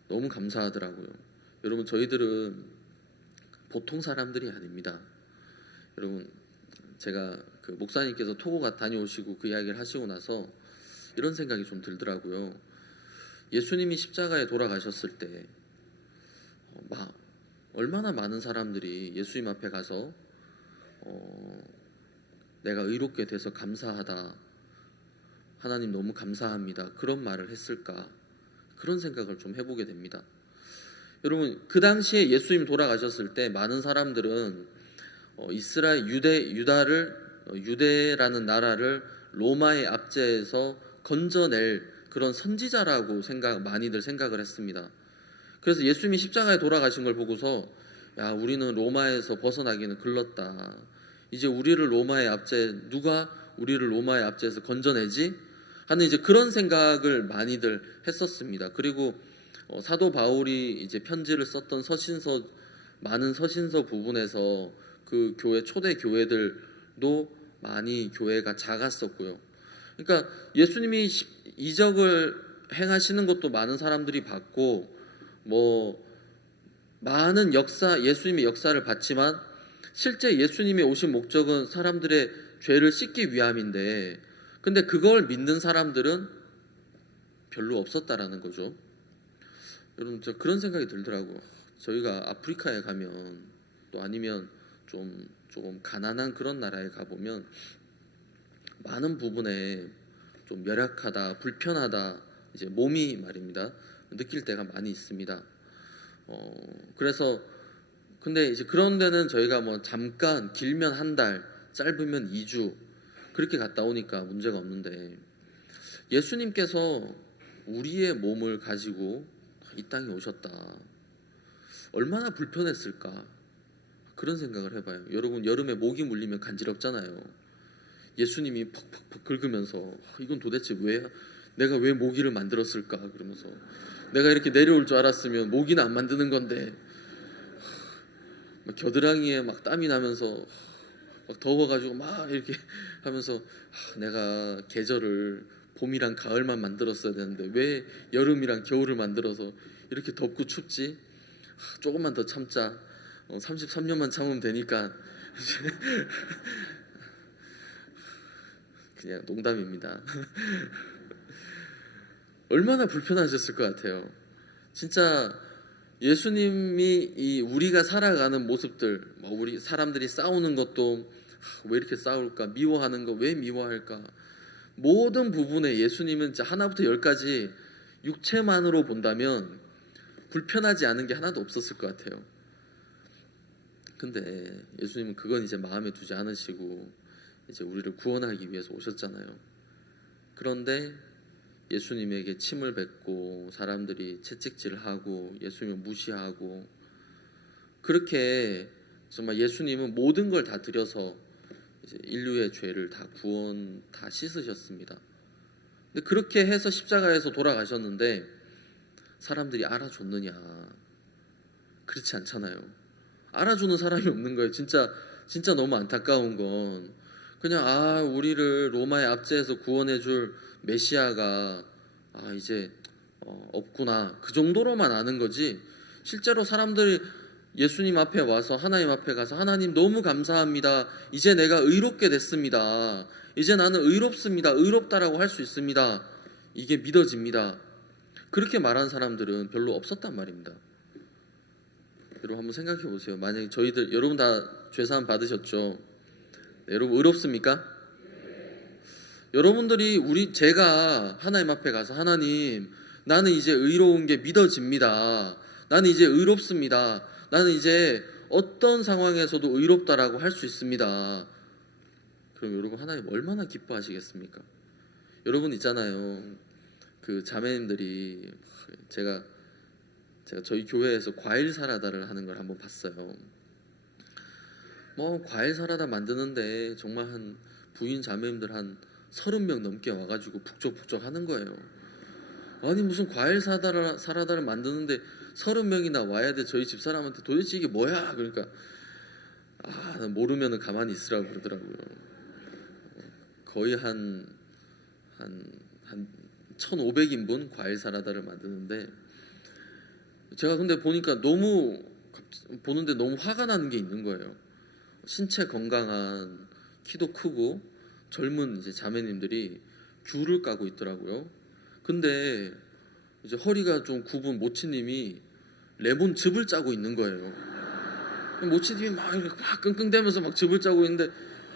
너무 감사하더라고요. 여러분, 저희들은 보통 사람들이 아닙니다. 여러분, 제가 그 목사님께서 토고 다녀오시고 그 이야기를 하시고 나서 이런 생각이 좀 들더라고요. 예수님이 십자가에 돌아가셨을 때 얼마나 많은 사람들이 예수님 앞에 가서 내가 의롭게 돼서 감사하다, 하나님 너무 감사합니다, 그런 말을 했을까, 그런 생각을 좀 해보게 됩니다. 여러분, 그 당시에 예수님 돌아가셨을 때 많은 사람들은 이스라엘 유대라는 나라를 로마의 압제에서 건져낼 그런 선지자라고 많이들 생각을 했습니다. 그래서 예수님이 십자가에 돌아가신 걸 보고서 야, 우리는 로마에서 벗어나기는 글렀다. 이제 누가 우리를 로마의 압제에서 건져내지? 하는 이제 그런 생각을 많이들 했었습니다. 그리고 사도 바울이 이제 편지를 썼던 많은 서신서 부분에서 그 초대 교회들도 많이 교회가 작았었고요. 그러니까 예수님이 이적을 행하시는 것도 많은 사람들이 봤고 많은 예수님의 역사를 봤지만 실제 예수님이 오신 목적은 사람들의 죄를 씻기 위함인데, 근데 그걸 믿는 사람들은 별로 없었다라는 거죠. 여러분, 저 그런 생각이 들더라고요. 저희가 아프리카에 가면 또 아니면 조금 가난한 그런 나라에 가보면 많은 부분에 좀 열악하다, 불편하다, 이제 몸이 말입니다, 느낄 때가 많이 있습니다. 그래서 근데 이제 그런 데는 저희가 잠깐, 길면 한 달, 짧으면 2주 그렇게 갔다 오니까 문제가 없는데, 예수님께서 우리의 몸을 가지고 이 땅에 오셨다. 얼마나 불편했을까, 그런 생각을 해봐요. 여러분, 여름에 모기 물리면 간지럽잖아요. 예수님이 퍽퍽퍽 긁으면서 이건 도대체 내가 왜 모기를 만들었을까 그러면서, 내가 이렇게 내려올 줄 알았으면 모기는 안 만드는 건데, 겨드랑이에 막 땀이 나면서 막 더워가지고 막 이렇게 하면서 내가 계절을 봄이랑 가을만 만들었어야 되는데 왜 여름이랑 겨울을 만들어서 이렇게 덥고 춥지? 조금만 더 참자. 33년만 참으면 되니까. 그냥 농담입니다. 얼마나 불편하셨을 것 같아요. 진짜 예수님이 우리가 살아가는 모습들, 우리 사람들이 싸우는 것도 왜 이렇게 싸울까, 미워하는 거 왜 미워할까, 모든 부분에 예수님은 진짜 하나부터 열까지 육체만으로 본다면 불편하지 않은 게 하나도 없었을 것 같아요. 근데 예수님은 그건 이제 마음에 두지 않으시고 이제 우리를 구원하기 위해서 오셨잖아요. 그런데 예수님에게 침을 뱉고 사람들이 채찍질하고 예수님을 무시하고, 그렇게 정말 예수님은 모든 걸 다 드려서 이제 인류의 죄를 다 씻으셨습니다. 근데 그렇게 해서 십자가에서 돌아가셨는데 사람들이 알아줬느냐? 그렇지 않잖아요. 알아주는 사람이 없는 거예요. 진짜 너무 안타까운 건 그냥 우리를 로마의 압제에서 구원해줄 메시아가 이제 없구나, 그 정도로만 아는 거지, 실제로 사람들이 예수님 앞에 와서 하나님 앞에 가서 하나님 너무 감사합니다, 이제 내가 의롭게 됐습니다, 이제 나는 의롭습니다, 의롭다라고 할 수 있습니다, 이게 믿어집니다. 그렇게 말한 사람들은 별로 없었단 말입니다. 여러분 한번 생각해 보세요. 만약에 저희들 여러분 다 죄사함 받으셨죠? 네, 여러분 의롭습니까? 여러분들이 제가 하나님 앞에 가서 하나님 나는 이제 의로운 게 믿어집니다. 나는 이제 의롭습니다. 나는 이제 어떤 상황에서도 의롭다라고 할 수 있습니다. 그럼 여러분 하나님 얼마나 기뻐하시겠습니까? 여러분 있잖아요. 그 자매님들이 제가 저희 교회에서 과일 사라다를 하는 걸 한번 봤어요. 뭐 과일 사라다 만드는데 정말 한 부인 자매님들 한 30명 넘게 와가지고 북적북적 하는 거예요. 아니 무슨 과일 사라다를 만드는데 30명이나 와야 돼. 저희 집사람한테 도대체 이게 뭐야? 그러니까 모르면은 가만히 있으라고 그러더라고요. 거의 한 1,500인분 과일 사라다를 만드는데 제가 근데 보니까 보는데 너무 화가 나는 게 있는 거예요. 신체 건강한 키도 크고 젊은 이제 자매님들이 귤을 까고 있더라고요. 근데 이제 허리가 좀 굽은 모치님이 레몬즙을 짜고 있는 거예요. 모치님이 막 끙끙대면서 막 즙을 짜고 있는데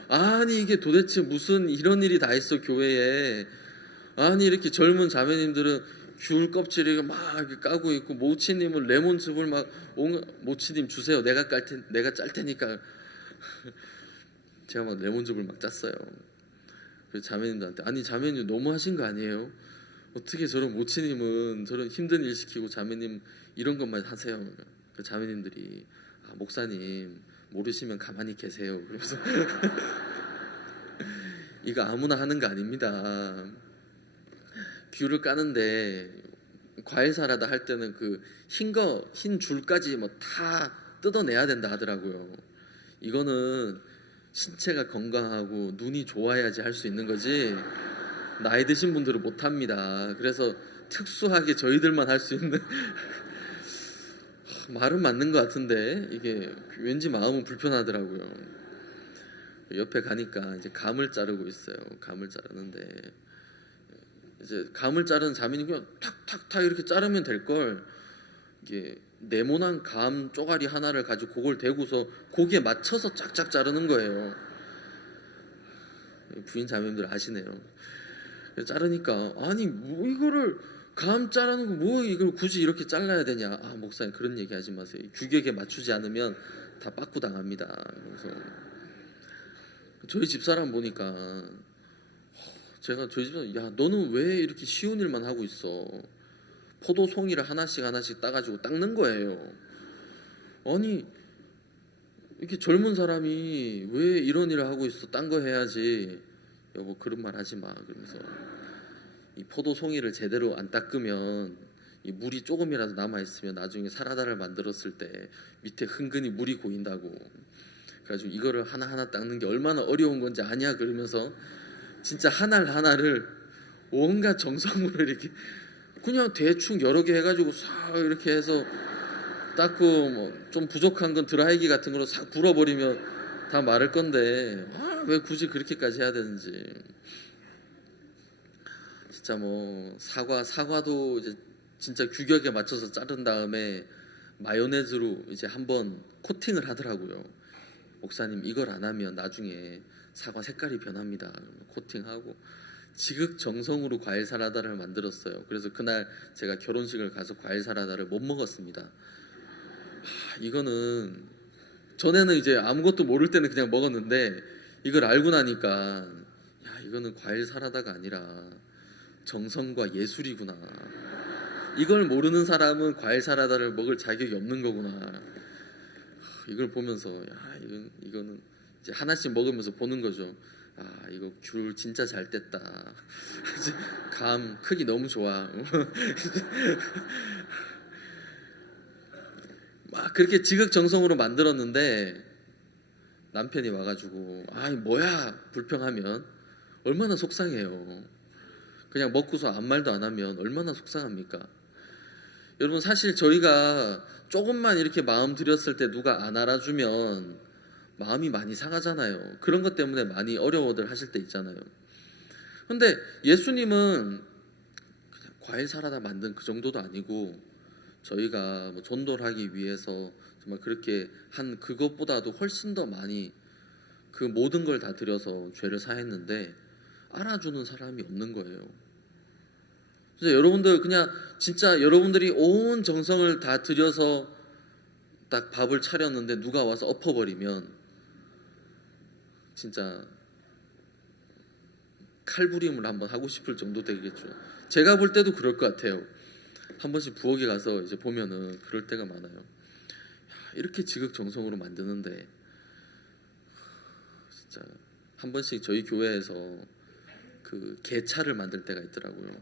아니 이게 도대체 무슨 이런 일이 다 있어 교회에. 아니 이렇게 젊은 자매님들은 귤 껍질을 막 까고 있고 모치님은 레몬즙을 막 모치님 주세요. 내가 짤 테니까. 제가 막 레몬즙을 막 짰어요. 그래서 자매님들한테 아니 자매님 너무 하신 거 아니에요? 어떻게 저런 모치님은 저런 힘든 일 시키고 자매님 이런 것만 하세요? 그 자매님들이 목사님 모르시면 가만히 계세요. 그러면서 이거 아무나 하는 거 아닙니다. 귤을 까는데 과일 사라다 할 때는 그 흰 줄까지 뭐 다 뜯어내야 된다 하더라고요. 이거는 신체가 건강하고 눈이 좋아야지 할 수 있는 거지 나이 드신 분들은 못 합니다. 그래서 특수하게 저희들만 할 수 있는 말은 맞는 것 같은데 이게 왠지 마음은 불편하더라고요. 옆에 가니까 이제 감을 자르고 있어요. 감을 자르는데 이제 감을 자르는 자매님 그냥 탁탁탁 이렇게 자르면 될 걸 이게 네모난 감 쪼가리 하나를 가지고 그걸 대고서 거기에 맞춰서 쫙쫙 자르는 거예요. 부인 자매님들 아시네요. 자르니까 아니 뭐 이거를 감 자르는 거 뭐 이걸 굳이 이렇게 잘라야 되냐. 목사님 그런 얘기 하지 마세요. 규격에 맞추지 않으면 다 빠꾸 당합니다. 그래서 저희 집사람 보니까 제가 저희 집사람 야 너는 왜 이렇게 쉬운 일만 하고 있어. 포도 송이를 하나씩 따가지고 닦는 거예요. 아니 이렇게 젊은 사람이 왜 이런 일을 하고 있어. 딴 거 해야지. 여보 그런 말 하지 마. 그러면서 이 포도 송이를 제대로 안 닦으면 이 물이 조금이라도 남아 있으면 나중에 사라다를 만들었을 때 밑에 흔근히 물이 고인다고. 그래가지고 이거를 하나하나 닦는 게 얼마나 어려운 건지 아냐 그러면서 진짜 하나를 온갖 정성으로 이렇게 그냥 대충 여러 개 해가지고 싹 이렇게 해서 닦고 뭐 좀 부족한 건 드라이기 같은 거로 싹 불어버리면 다 마를 건데 왜 굳이 그렇게까지 해야 되는지. 진짜 뭐 사과도 이제 진짜 규격에 맞춰서 자른 다음에 마요네즈로 이제 한번 코팅을 하더라고요. 목사님 이걸 안 하면 나중에 사과 색깔이 변합니다. 코팅하고 지극정성으로 과일 사라다를 만들었어요. 그래서 그날 제가 결혼식을 가서 과일 사라다를 못 먹었습니다. 이거는 전에는 이제 아무것도 모를 때는 그냥 먹었는데 이걸 알고 나니까 이거는 과일 사라다가 아니라 정성과 예술이구나. 이걸 모르는 사람은 과일 사라다를 먹을 자격이 없는 거구나. 이걸 보면서 이거는 이제 하나씩 먹으면서 보는 거죠. 이거 귤 진짜 잘 뗐다. 감 크기 너무 좋아. 막 그렇게 지극정성으로 만들었는데 남편이 와가지고 뭐야 불평하면 얼마나 속상해요. 그냥 먹고서 아무 말도 안 하면 얼마나 속상합니까? 여러분 사실 저희가 조금만 이렇게 마음 들였을 때 누가 안 알아주면 마음이 많이 상하잖아요. 그런 것 때문에 많이 어려워들 하실 때 있잖아요. 근데 예수님은 과일 사라다 만든 그 정도도 아니고 저희가 뭐 전도를 하기 위해서 정말 그렇게 한 그것보다도 훨씬 더 많이 그 모든 걸 다 들여서 죄를 사했는데 알아주는 사람이 없는 거예요. 그래서 여러분들 그냥 진짜 여러분들이 온 정성을 다 들여서 딱 밥을 차렸는데 누가 와서 엎어버리면 진짜 칼부림을 한번 하고 싶을 정도 되겠죠. 제가 볼 때도 그럴 것 같아요. 한 번씩 부엌에 가서 이제 보면은 그럴 때가 많아요. 야, 이렇게 지극정성으로 만드는데 진짜 한 번씩 저희 교회에서 그 게차를 만들 때가 있더라고요.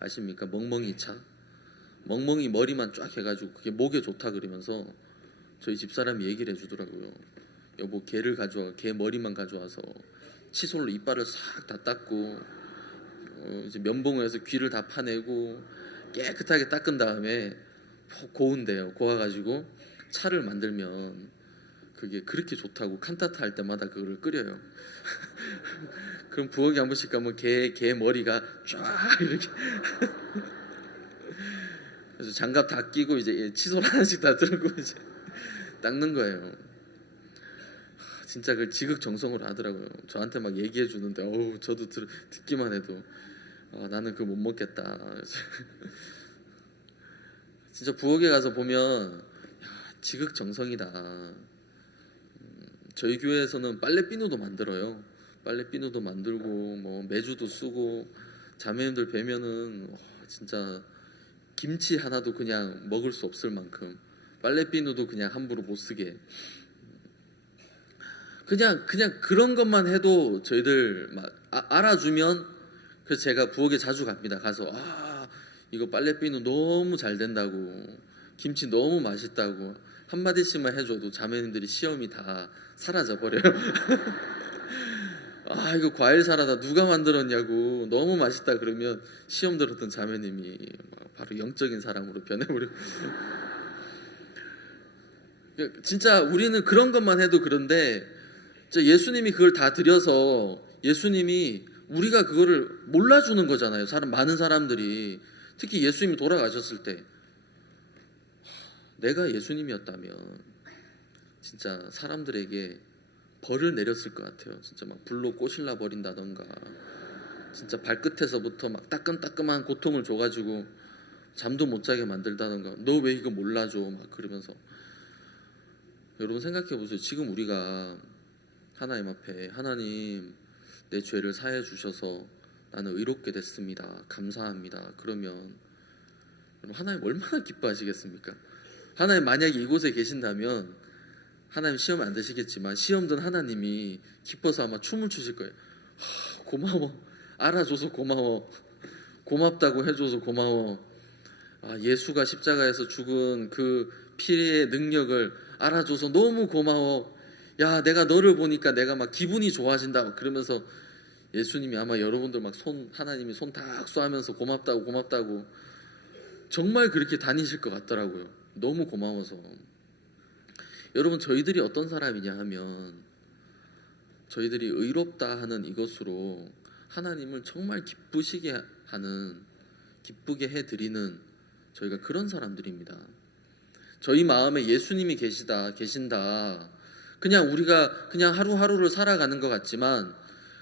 아십니까? 멍멍이차. 멍멍이 머리만 쫙 해가지고 그게 목에 좋다 그러면서 저희 집사람이 얘기를 해주더라고요. 여보 게를 가져와, 게 머리만 가져와서 칫솔로 이빨을 싹 다 닦고 이제 면봉에서 귀를 다 파내고 깨끗하게 닦은 다음에 고운데요. 고와가지고 차를 만들면 그게 그렇게 좋다고 칸타타 할 때마다 그거를 끓여요. 그럼 부엌에 한 번씩 가면 게 머리가 쫙 이렇게 그래서 장갑 다 끼고 이제 칫솔 하나씩 다 들고 이제 닦는 거예요. 진짜 그 지극정성으로 하더라고요. 저한테 막 얘기해 주는데 어우 저도 듣기만 해도 나는 그거 못 먹겠다. 진짜 부엌에 가서 보면 야, 지극정성이다. 저희 교회에서는 빨래비누도 만들어요. 빨래비누도 만들고 뭐 매주도 쓰고 자매님들 뵈면은 진짜 김치 하나도 그냥 먹을 수 없을 만큼 빨래비누도 그냥 함부로 못 쓰게 그냥 그런 것만 해도 저희들 막 알아주면 그래서 제가 부엌에 자주 갑니다. 가서 이거 빨래비누 너무 잘 된다고 김치 너무 맛있다고 한마디씩만 해줘도 자매님들이 시험이 다 사라져 버려요. 이거 과일 사라다 누가 만들었냐고 너무 맛있다 그러면 시험 들었던 자매님이 바로 영적인 사람으로 변해버려. 진짜 우리는 그런 것만 해도 그런데 예수님이 그걸 다 드려서 예수님이 우리가 그거를 몰라주는 거잖아요. 많은 사람들이 특히 예수님이 돌아가셨을 때 내가 예수님이었다면 진짜 사람들에게 벌을 내렸을 것 같아요. 진짜 막 불로 꼬실라 버린다던가 진짜 발끝에서부터 막 따끔따끔한 고통을 줘가지고 잠도 못 자게 만들다던가 너 왜 이거 몰라줘 막 그러면서 여러분 생각해 보세요. 지금 우리가 하나님 앞에 하나님 내 죄를 사해 주셔서 나는 의롭게 됐습니다. 감사합니다. 그러면 하나님 얼마나 기뻐하시겠습니까? 하나님 만약에 이곳에 계신다면 하나님 시험 안 되시겠지만 시험 든 하나님이 기뻐서 아마 춤을 추실 거예요. 고마워. 알아줘서 고마워. 고맙다고 해줘서 고마워. 예수가 십자가에서 죽은 그 피의 능력을 알아줘서 너무 고마워. 야 내가 너를 보니까 내가 막 기분이 좋아진다 그러면서 예수님이 아마 여러분들 막 하나님이 손 딱 쏘하면서 고맙다고 정말 그렇게 다니실 것 같더라고요. 너무 고마워서. 여러분 저희들이 어떤 사람이냐 하면 저희들이 의롭다 하는 이것으로 하나님을 정말 기쁘게 해드리는 저희가 그런 사람들입니다. 저희 마음에 예수님이 계신다. 그냥 우리가 그냥 하루하루를 살아가는 것 같지만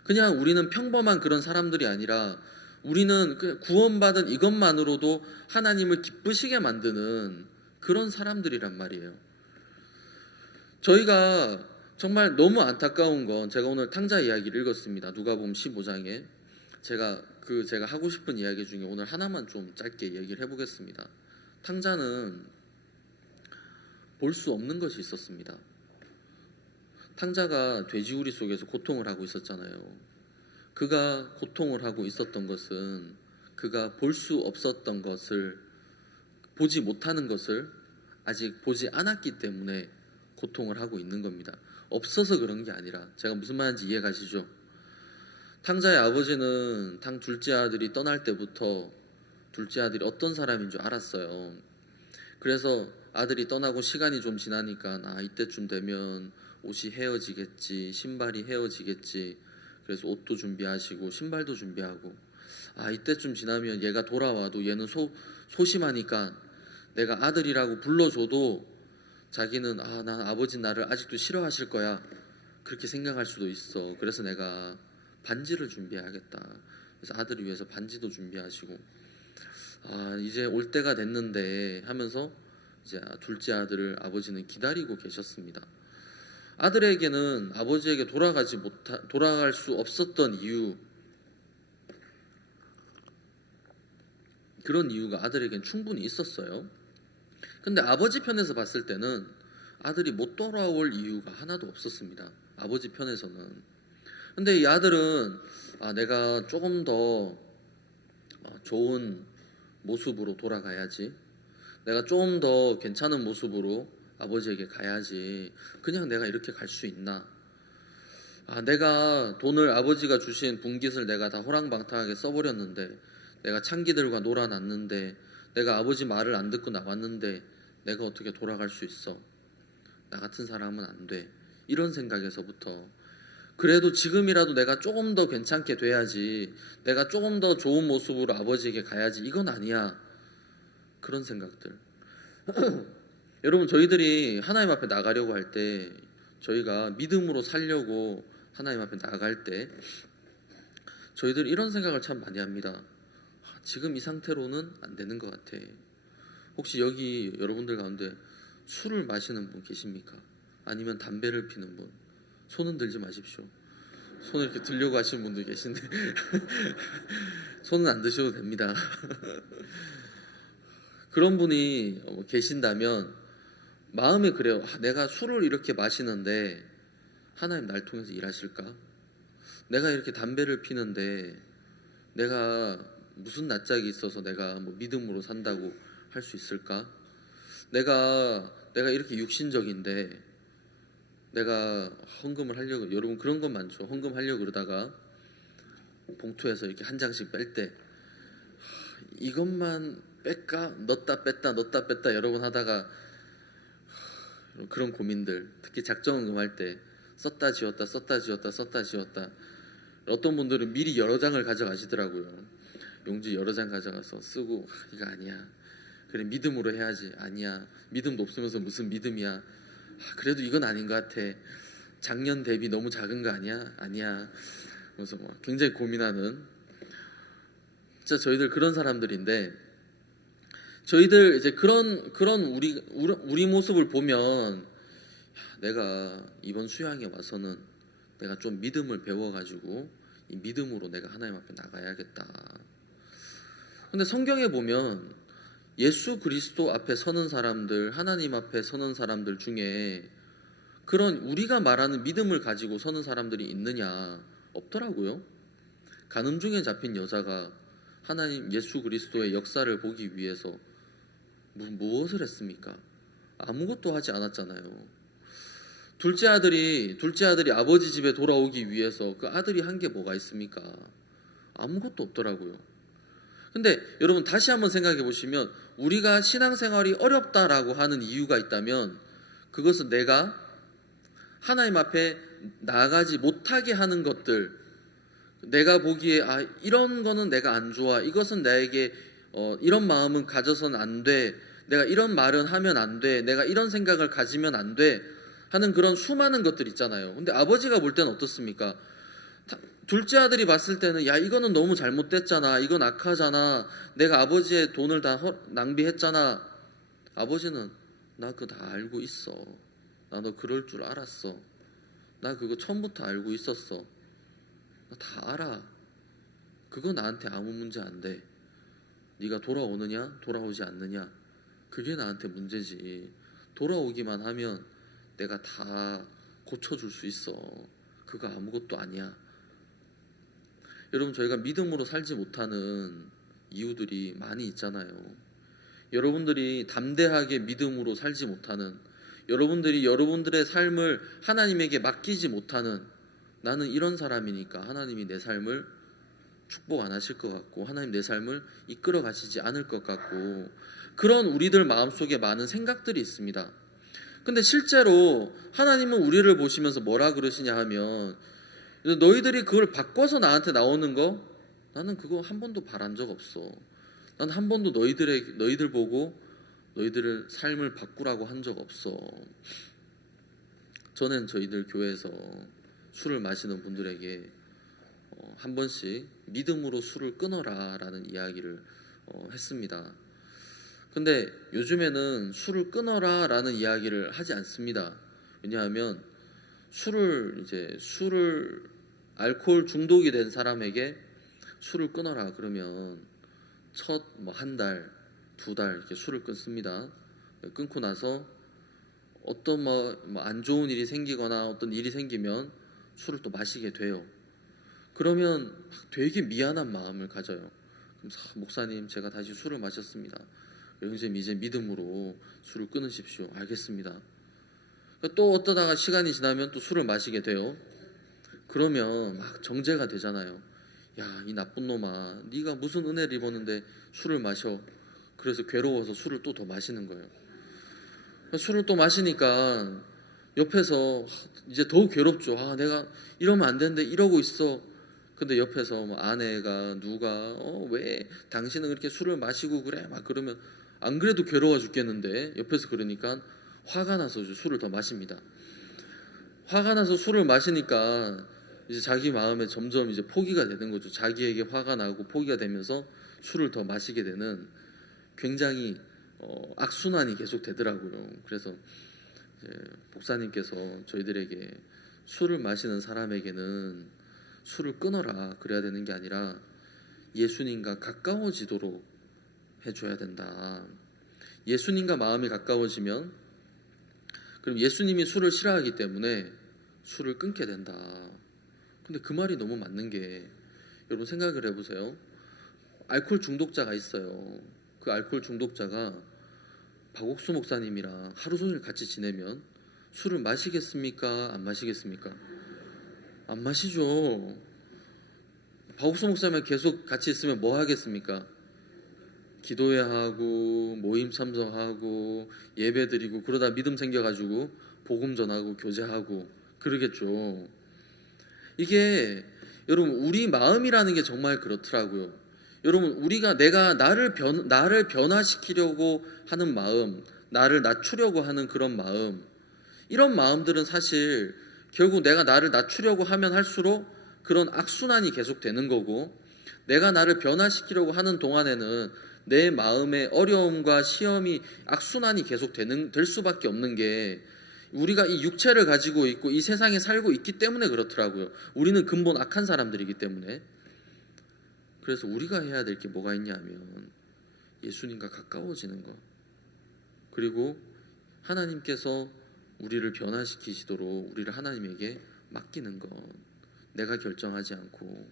그냥 우리는 평범한 그런 사람들이 아니라 우리는 구원받은 이것만으로도 하나님을 기쁘시게 만드는 그런 사람들이란 말이에요. 저희가 정말 너무 안타까운 건 제가 오늘 탕자 이야기를 읽었습니다. 누가복음 15장에 제가 하고 싶은 이야기 중에 오늘 하나만 좀 짧게 얘기를 해보겠습니다. 탕자는 볼 수 없는 것이 있었습니다. 탕자가 돼지우리 속에서 고통을 하고 있었잖아요. 그가 고통을 하고 있었던 것은 그가 볼 수 없었던 것을 보지 못하는 것을 아직 보지 않았기 때문에 고통을 하고 있는 겁니다. 없어서 그런 게 아니라 제가 무슨 말인지 이해 가시죠? 탕자의 아버지는 탕 둘째 아들이 떠날 때부터 둘째 아들이 어떤 사람인 줄 알았어요. 그래서 아들이 떠나고 시간이 좀 지나니까 이때쯤 되면 옷이 헤어지겠지, 신발이 헤어지겠지. 그래서 옷도 준비하시고 신발도 준비하고 이때쯤 지나면 얘가 돌아와도 얘는 소심하니까 내가 아들이라고 불러줘도 자기는 난 아버지 나를 아직도 싫어하실 거야, 그렇게 생각할 수도 있어. 그래서 내가 반지를 준비해야겠다. 그래서 아들을 위해서 반지도 준비하시고, 이제 올 때가 됐는데 하면서 이제 둘째 아들을 아버지는 기다리고 계셨습니다. 아들에게는 아버지에게 돌아갈 수 없었던 이유, 그런 이유가 아들에겐 충분히 있었어요. 근데 아버지 편에서 봤을 때는 아들이 못 돌아올 이유가 하나도 없었습니다. 아버지 편에서는. 근데 이 아들은 내가 조금 더 좋은 모습으로 돌아가야지, 내가 좀 더 괜찮은 모습으로 아버지에게 가야지, 그냥 내가 이렇게 갈 수 있나, 내가 돈을, 아버지가 주신 분깃을 내가 다 호랑방탕하게 써버렸는데, 내가 창기들과 놀아놨는데, 내가 아버지 말을 안 듣고 나왔는데 내가 어떻게 돌아갈 수 있어, 나 같은 사람은 안 돼, 이런 생각에서부터 그래도 지금이라도 내가 조금 더 괜찮게 돼야지, 내가 조금 더 좋은 모습으로 아버지에게 가야지, 이건 아니야, 그런 생각들. 여러분, 저희들이 하나님 앞에 나가려고 할 때, 저희가 믿음으로 살려고 하나님 앞에 나갈 때 저희들 이런 생각을 참 많이 합니다. 지금 이 상태로는 안 되는 것 같아. 혹시 여기 여러분들 가운데 술을 마시는 분 계십니까? 아니면 담배를 피는 분? 손은 들지 마십시오. 손을 이렇게 들려고 하시는 분도 계신데 손은 안 드셔도 됩니다. 그런 분이 계신다면 마음에 그래요. 내가 술을 이렇게 마시는데 하나님 날 통해서 일하실까? 내가 이렇게 담배를 피는데 내가 무슨 낯짝이 있어서 내가 믿음으로 산다고 할 수 있을까? 내가 이렇게 육신적인데 내가 헌금을 하려고, 여러분 그런 건 많죠. 헌금 하려고 그러다가 봉투에서 이렇게 한 장씩 뺄 때 이것만 뺄까? 넣었다 뺐다 여러 번 하다가 그런 고민들, 특히 작정헌금 할 때 썼다 지웠다 어떤 분들은 미리 여러 장을 가져가시더라고요. 용지 여러 장 가져가서 쓰고, 이거 아니야, 그래 믿음으로 해야지, 아니야, 믿음도 없으면서 무슨 믿음이야, 그래도 이건 아닌 것 같아, 작년 대비 너무 작은 거 아니야. 그래서 굉장히 고민하는, 진짜 저희들 그런 사람들인데, 저희들 이제 그런 우리 모습을 보면 내가 이번 수양에 와서는 내가 좀 믿음을 배워가지고 이 믿음으로 내가 하나님 앞에 나가야겠다. 근데 성경에 보면 예수 그리스도 앞에 서는 사람들, 하나님 앞에 서는 사람들 중에 그런 우리가 말하는 믿음을 가지고 서는 사람들이 있느냐? 없더라고요. 간음중에 잡힌 여자가 하나님 예수 그리스도의 역사를 보기 위해서 무엇을 했습니까? 아무것도 하지 않았잖아요. 둘째 아들이 아버지 집에 돌아오기 위해서 그 아들이 한 게 뭐가 있습니까? 아무것도 없더라고요. 근데 여러분 다시 한번 생각해 보시면, 우리가 신앙생활이 어렵다라고 하는 이유가 있다면 그것은 내가 하나님 앞에 나가지 못하게 하는 것들, 내가 보기에 이런 거는 내가 안 좋아, 이것은 나에게 이런 마음은 가져서는 안 돼, 내가 이런 말은 하면 안 돼, 내가 이런 생각을 가지면 안 돼 하는 그런 수많은 것들 있잖아요. 근데 아버지가 볼 때는 어떻습니까? 둘째 아들이 봤을 때는 이거는 너무 잘못됐잖아, 이건 악하잖아, 내가 아버지의 돈을 다 낭비했잖아. 아버지는 나 그거 다 알고 있어, 나 너 그럴 줄 알았어, 나 그거 처음부터 알고 있었어, 나 다 알아, 그거 나한테 아무 문제 안 돼. 네가 돌아오느냐 돌아오지 않느냐, 그게 나한테 문제지. 돌아오기만 하면 내가 다 고쳐줄 수 있어, 그거 아무것도 아니야. 여러분, 저희가 믿음으로 살지 못하는 이유들이 많이 있잖아요. 여러분들이 담대하게 믿음으로 살지 못하는, 여러분들이 여러분들의 삶을 하나님에게 맡기지 못하는, 나는 이런 사람이니까 하나님이 내 삶을 축복 안 하실 것 같고 하나님 내 삶을 이끌어 가시지 않을 것 같고, 그런 우리들 마음속에 많은 생각들이 있습니다. 근데 실제로 하나님은 우리를 보시면서 뭐라 그러시냐 하면, 너희들이 그걸 바꿔서 나한테 나오는 거 나는 그거 한 번도 바란 적 없어. 난 한 번도 너희들 보고 너희들의 삶을 바꾸라고 한 적 없어. 저는 저희들 교회에서 술을 마시는 분들에게 한 번씩 믿음으로 술을 끊어라 라는 이야기를 했습니다. 근데 요즘에는 술을 끊어라 라는 이야기를 하지 않습니다. 왜냐하면 술을 알코올 중독이 된 사람에게 술을 끊어라 그러면 첫 한 달, 두 달 이렇게 술을 끊습니다. 끊고 나서 어떤 안 좋은 일이 생기거나 어떤 일이 생기면 술을 또 마시게 돼요. 그러면 되게 미안한 마음을 가져요. 그럼 목사님, 제가 다시 술을 마셨습니다. 형제님, 이제 믿음으로 술을 끊으십시오. 알겠습니다. 또 어떠다가 시간이 지나면 또 술을 마시게 돼요. 그러면 막 정죄가 되잖아요. 야, 이 나쁜 놈아, 네가 무슨 은혜를 입었는데 술을 마셔. 그래서 괴로워서 술을 또 더 마시는 거예요. 술을 또 마시니까 옆에서 이제 더욱 괴롭죠. 내가 이러면 안 되는데 이러고 있어. 근데 옆에서 아내가 누가 왜 당신은 그렇게 술을 마시고 그래? 막 그러면 안 그래도 괴로워 죽겠는데 옆에서 그러니까 화가 나서 술을 더 마십니다. 화가 나서 술을 마시니까 이제 자기 마음에 점점 이제 포기가 되는 거죠. 자기에게 화가 나고 포기가 되면서 술을 더 마시게 되는 굉장히 악순환이 계속 되더라고요. 그래서 목사님께서 저희들에게 술을 마시는 사람에게는 술을 끊어라 그래야 되는 게 아니라 예수님과 가까워지도록 해줘야 된다. 예수님과 마음이 가까워지면 그럼 예수님이 술을 싫어하기 때문에 술을 끊게 된다. 근데 그 말이 너무 맞는 게, 여러분 생각을 해보세요. 알코올 중독자가 있어요. 그 알코올 중독자가 박옥수 목사님이랑 하루 종일 같이 지내면 술을 마시겠습니까? 안 마시겠습니까? 안 마시죠. 박옥수 목사님이랑 계속 같이 있으면 뭐 하겠습니까? 기도회 하고 모임 참석하고 예배 드리고 그러다 믿음 생겨가지고 복음 전하고 교제하고 그러겠죠. 이게 여러분 우리 마음이라는 게 정말 그렇더라고요. 여러분 우리가 나를 변화시키려고 하는 마음, 나를 낮추려고 하는 그런 마음, 이런 마음들은 사실 결국 내가 나를 낮추려고 하면 할수록 그런 악순환이 계속 되는 거고, 내가 나를 변화시키려고 하는 동안에는 내 마음의 어려움과 시험이 악순환이 계속 될 수밖에 없는 게, 우리가 이 육체를 가지고 있고 이 세상에 살고 있기 때문에 그렇더라고요. 우리는 근본 악한 사람들이기 때문에. 그래서 우리가 해야 될 게 뭐가 있냐면 예수님과 가까워지는 것, 그리고 하나님께서 우리를 변화시키시도록 우리를 하나님에게 맡기는 것, 내가 결정하지 않고.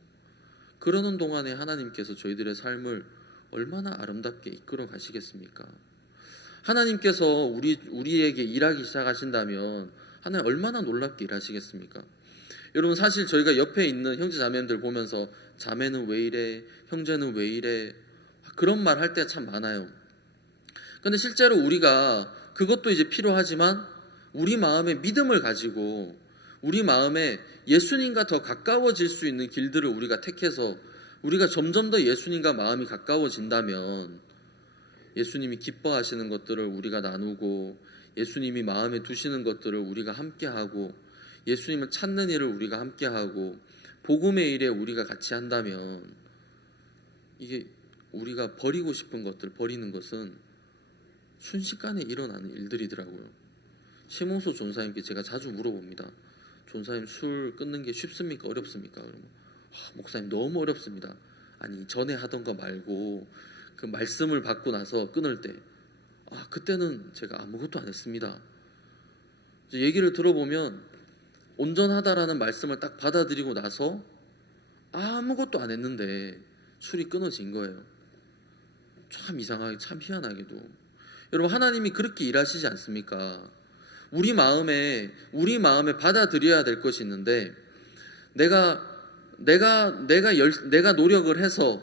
그러는 동안에 하나님께서 저희들의 삶을 얼마나 아름답게 이끌어 가시겠습니까? 하나님께서 우리에게 일하기 시작하신다면 하나님 얼마나 놀랍게 일하시겠습니까? 여러분 사실 저희가 옆에 있는 형제 자매들 보면서 자매는 왜 이래? 형제는 왜 이래? 그런 말 할 때 참 많아요. 근데 실제로 우리가 그것도 이제 필요하지만 우리 마음에 믿음을 가지고 우리 마음에 예수님과 더 가까워질 수 있는 길들을 우리가 택해서 우리가 점점 더 예수님과 마음이 가까워진다면 예수님이 기뻐하시는 것들을 우리가 나누고 예수님이 마음에 두시는 것들을 우리가 함께하고 예수님을 찾는 일을 우리가 함께하고 복음의 일에 우리가 같이 한다면 이게 우리가 버리고 싶은 것들 버리는 것은 순식간에 일어나는 일들이더라고요. 심홍수 전사님께 제가 자주 물어봅니다. 전사님 술 끊는 게 쉽습니까? 어렵습니까? 그러면 목사님 너무 어렵습니다. 아니 전에 하던 거 말고 그 말씀을 받고 나서 끊을 때 그때는 제가 아무것도 안 했습니다. 얘기를 들어보면 온전하다라는 말씀을 딱 받아들이고 나서 아무것도 안 했는데 술이 끊어진 거예요. 참 이상하게, 참 희한하게도 여러분 하나님이 그렇게 일하시지 않습니까? 우리 마음에 받아들여야 될 것이 있는데 내가 노력을 해서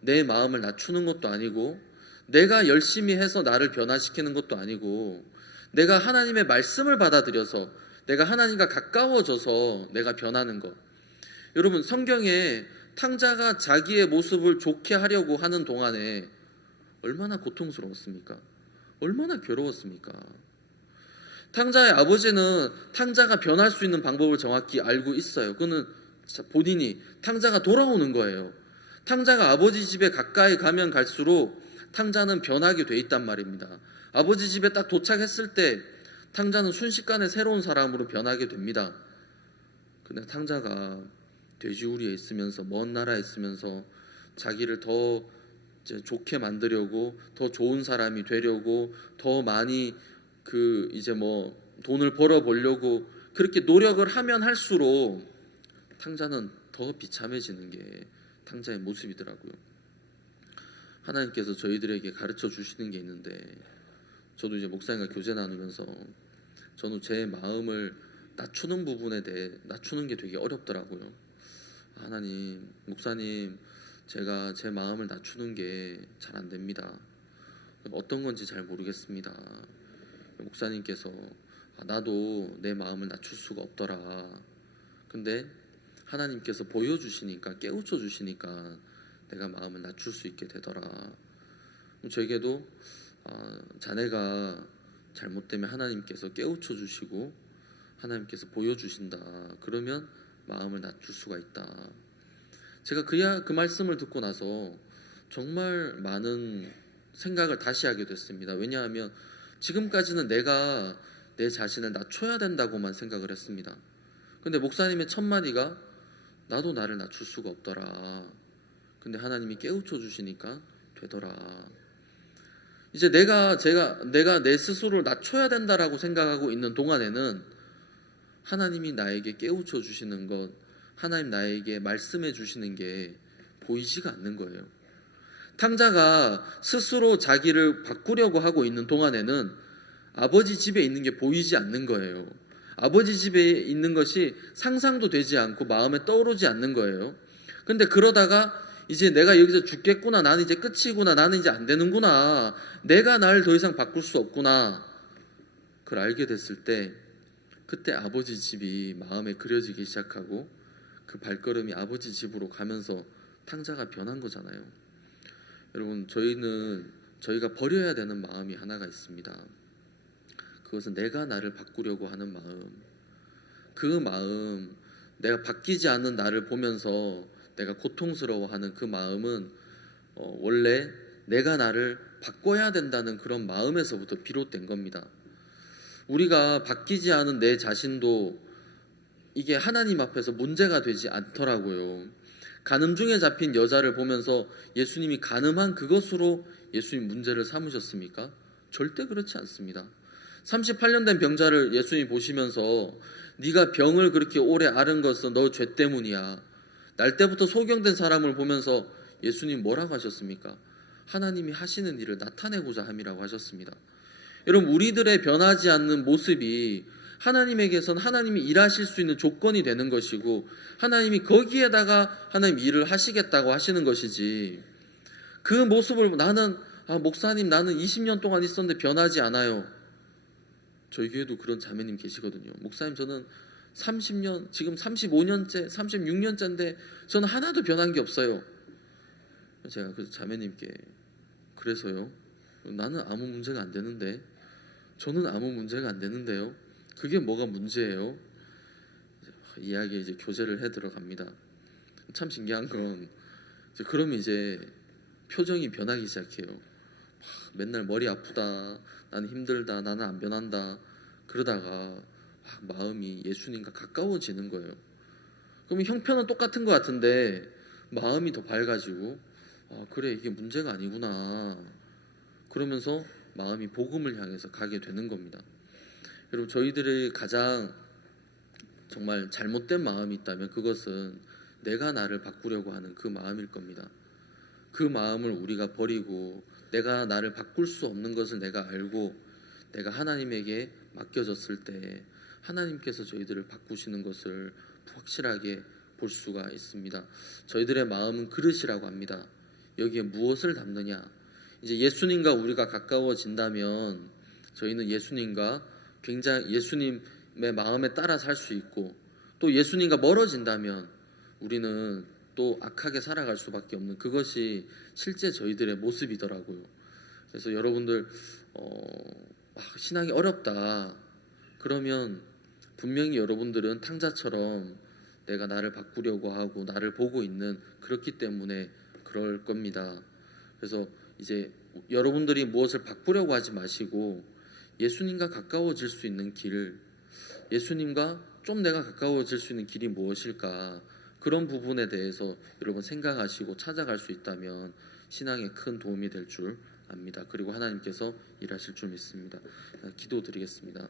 내 마음을 낮추는 것도 아니고 내가 열심히 해서 나를 변화시키는 것도 아니고 내가 하나님의 말씀을 받아들여서 내가 하나님과 가까워져서 내가 변하는 것. 여러분 성경에 탕자가 자기의 모습을 좋게 하려고 하는 동안에 얼마나 고통스러웠습니까? 얼마나 괴로웠습니까? 탕자의 아버지는 탕자가 변할 수 있는 방법을 정확히 알고 있어요. 그는 본인이 탕자가 돌아오는 거예요. 탕자가 아버지 집에 가까이 가면 갈수록 탕자는 변하게 돼 있단 말입니다. 아버지 집에 딱 도착했을 때 탕자는 순식간에 새로운 사람으로 변하게 됩니다. 근데 탕자가 돼지우리에 있으면서 먼 나라에 있으면서 자기를 더 이제 좋게 만들려고, 더 좋은 사람이 되려고, 더 많이 이제 돈을 벌어 보려고 그렇게 노력을 하면 할수록 탕자는 더 비참해지는 게 탕자의 모습이더라고요. 하나님께서 저희들에게 가르쳐 주시는 게 있는데, 저도 이제 목사님과 교제 나누면서 저는 제 마음을 낮추는 부분에 대해 낮추는 게 되게 어렵더라고요. 하나님, 목사님, 제가 제 마음을 낮추는 게 잘 안 됩니다. 어떤 건지 잘 모르겠습니다. 목사님께서 나도 내 마음을 낮출 수가 없더라. 근데 하나님께서 보여주시니까, 깨우쳐 주시니까 내가 마음을 낮출 수 있게 되더라. 저에게도 자네가 잘못되면 하나님께서 깨우쳐 주시고 하나님께서 보여주신다. 그러면 마음을 낮출 수가 있다. 제가 그 말씀을 듣고 나서 정말 많은 생각을 다시 하게 됐습니다. 왜냐하면 지금까지는 내가 내 자신을 낮춰야 된다고만 생각을 했습니다. 근데 목사님의 첫 마디가 나도 나를 낮출 수가 없더라. 근데 하나님이 깨우쳐 주시니까 되더라. 이제 내가 내 스스로를 낮춰야 된다라고 생각하고 있는 동안에는 하나님이 나에게 깨우쳐 주시는 것, 하나님 나에게 말씀해 주시는 게 보이지가 않는 거예요. 탕자가 스스로 자기를 바꾸려고 하고 있는 동안에는 아버지 집에 있는 게 보이지 않는 거예요. 아버지 집에 있는 것이 상상도 되지 않고 마음에 떠오르지 않는 거예요. 근데 그러다가 이제 내가 여기서 죽겠구나, 나는 이제 끝이구나, 나는 이제 안 되는구나, 내가 날 더 이상 바꿀 수 없구나, 그걸 알게 됐을 때 그때 아버지 집이 마음에 그려지기 시작하고 그 발걸음이 아버지 집으로 가면서 탕자가 변한 거잖아요. 여러분, 저희가 버려야 되는 마음이 하나가 있습니다. 그것은 내가 나를 바꾸려고 하는 마음. 그 마음, 내가 바뀌지 않는 나를 보면서 내가 고통스러워하는 그 마음은 원래 내가 나를 바꿔야 된다는 그런 마음에서부터 비롯된 겁니다. 우리가 바뀌지 않은 내 자신도 이게 하나님 앞에서 문제가 되지 않더라고요. 간음 중에 잡힌 여자를 보면서 예수님이 간음한 그것으로 예수님 문제를 삼으셨습니까? 절대 그렇지 않습니다. 38년 된 병자를 예수님이 보시면서 네가 병을 그렇게 오래 앓은 것은 너 죄 때문이야. 날 때부터 소경된 사람을 보면서 예수님 뭐라고 하셨습니까? 하나님이 하시는 일을 나타내고자 함이라고 하셨습니다. 여러분, 우리들의 변하지 않는 모습이 하나님에게선 하나님이 일하실 수 있는 조건이 되는 것이고, 하나님이 거기에다가 하나님 일을 하시겠다고 하시는 것이지, 그 모습을 목사님, 나는 20년 동안 있었는데 변하지 않아요. 저희 교회도 그런 자매님 계시거든요. 목사님, 저는 30년, 지금 35년째, 36년째인데 저는 하나도 변한 게 없어요. 제가 그 자매님께, 그래서요? 나는 아무 문제가 안 되는데, 저는 아무 문제가 안 되는데요. 그게 뭐가 문제예요? 이야기에 이제 교제를 해 들어갑니다. 참 신기한 건, 그러면 이제 표정이 변하기 시작해요. 맨날 머리 아프다, 나는 힘들다, 나는 안 변한다, 그러다가 마음이 예수님과 가까워지는 거예요. 그러면 형편은 똑같은 것 같은데 마음이 더 밝아지고, 그래, 이게 문제가 아니구나, 그러면서 마음이 복음을 향해서 가게 되는 겁니다. 여러분, 저희들이 가장 정말 잘못된 마음이 있다면 그것은 내가 나를 바꾸려고 하는 그 마음일 겁니다. 그 마음을 우리가 버리고 내가 나를 바꿀 수 없는 것을 내가 알고 내가 하나님에게 맡겨졌을 때 하나님께서 저희들을 바꾸시는 것을 확실하게 볼 수가 있습니다. 저희들의 마음은 그릇이라고 합니다. 여기에 무엇을 담느냐? 이제 예수님과 우리가 가까워진다면 저희는 예수님과 굉장히 예수님의 마음에 따라 살 수 있고, 또 예수님과 멀어진다면 우리는 또 악하게 살아갈 수밖에 없는 그것이 실제 저희들의 모습이더라고요. 그래서 여러분들 신앙이 어렵다 그러면 분명히 여러분들은 탕자처럼 내가 나를 바꾸려고 하고 나를 보고 있는 그렇기 때문에 그럴 겁니다. 그래서 이제 여러분들이 무엇을 바꾸려고 하지 마시고 예수님과 가까워질 수 있는 길, 예수님과 좀 내가 가까워질 수 있는 길이 무엇일까, 그런 부분에 대해서 여러분 생각하시고 찾아갈 수 있다면 신앙에 큰 도움이 될 줄 압니다. 그리고 하나님께서 일하실 줄 믿습니다. 기도드리겠습니다.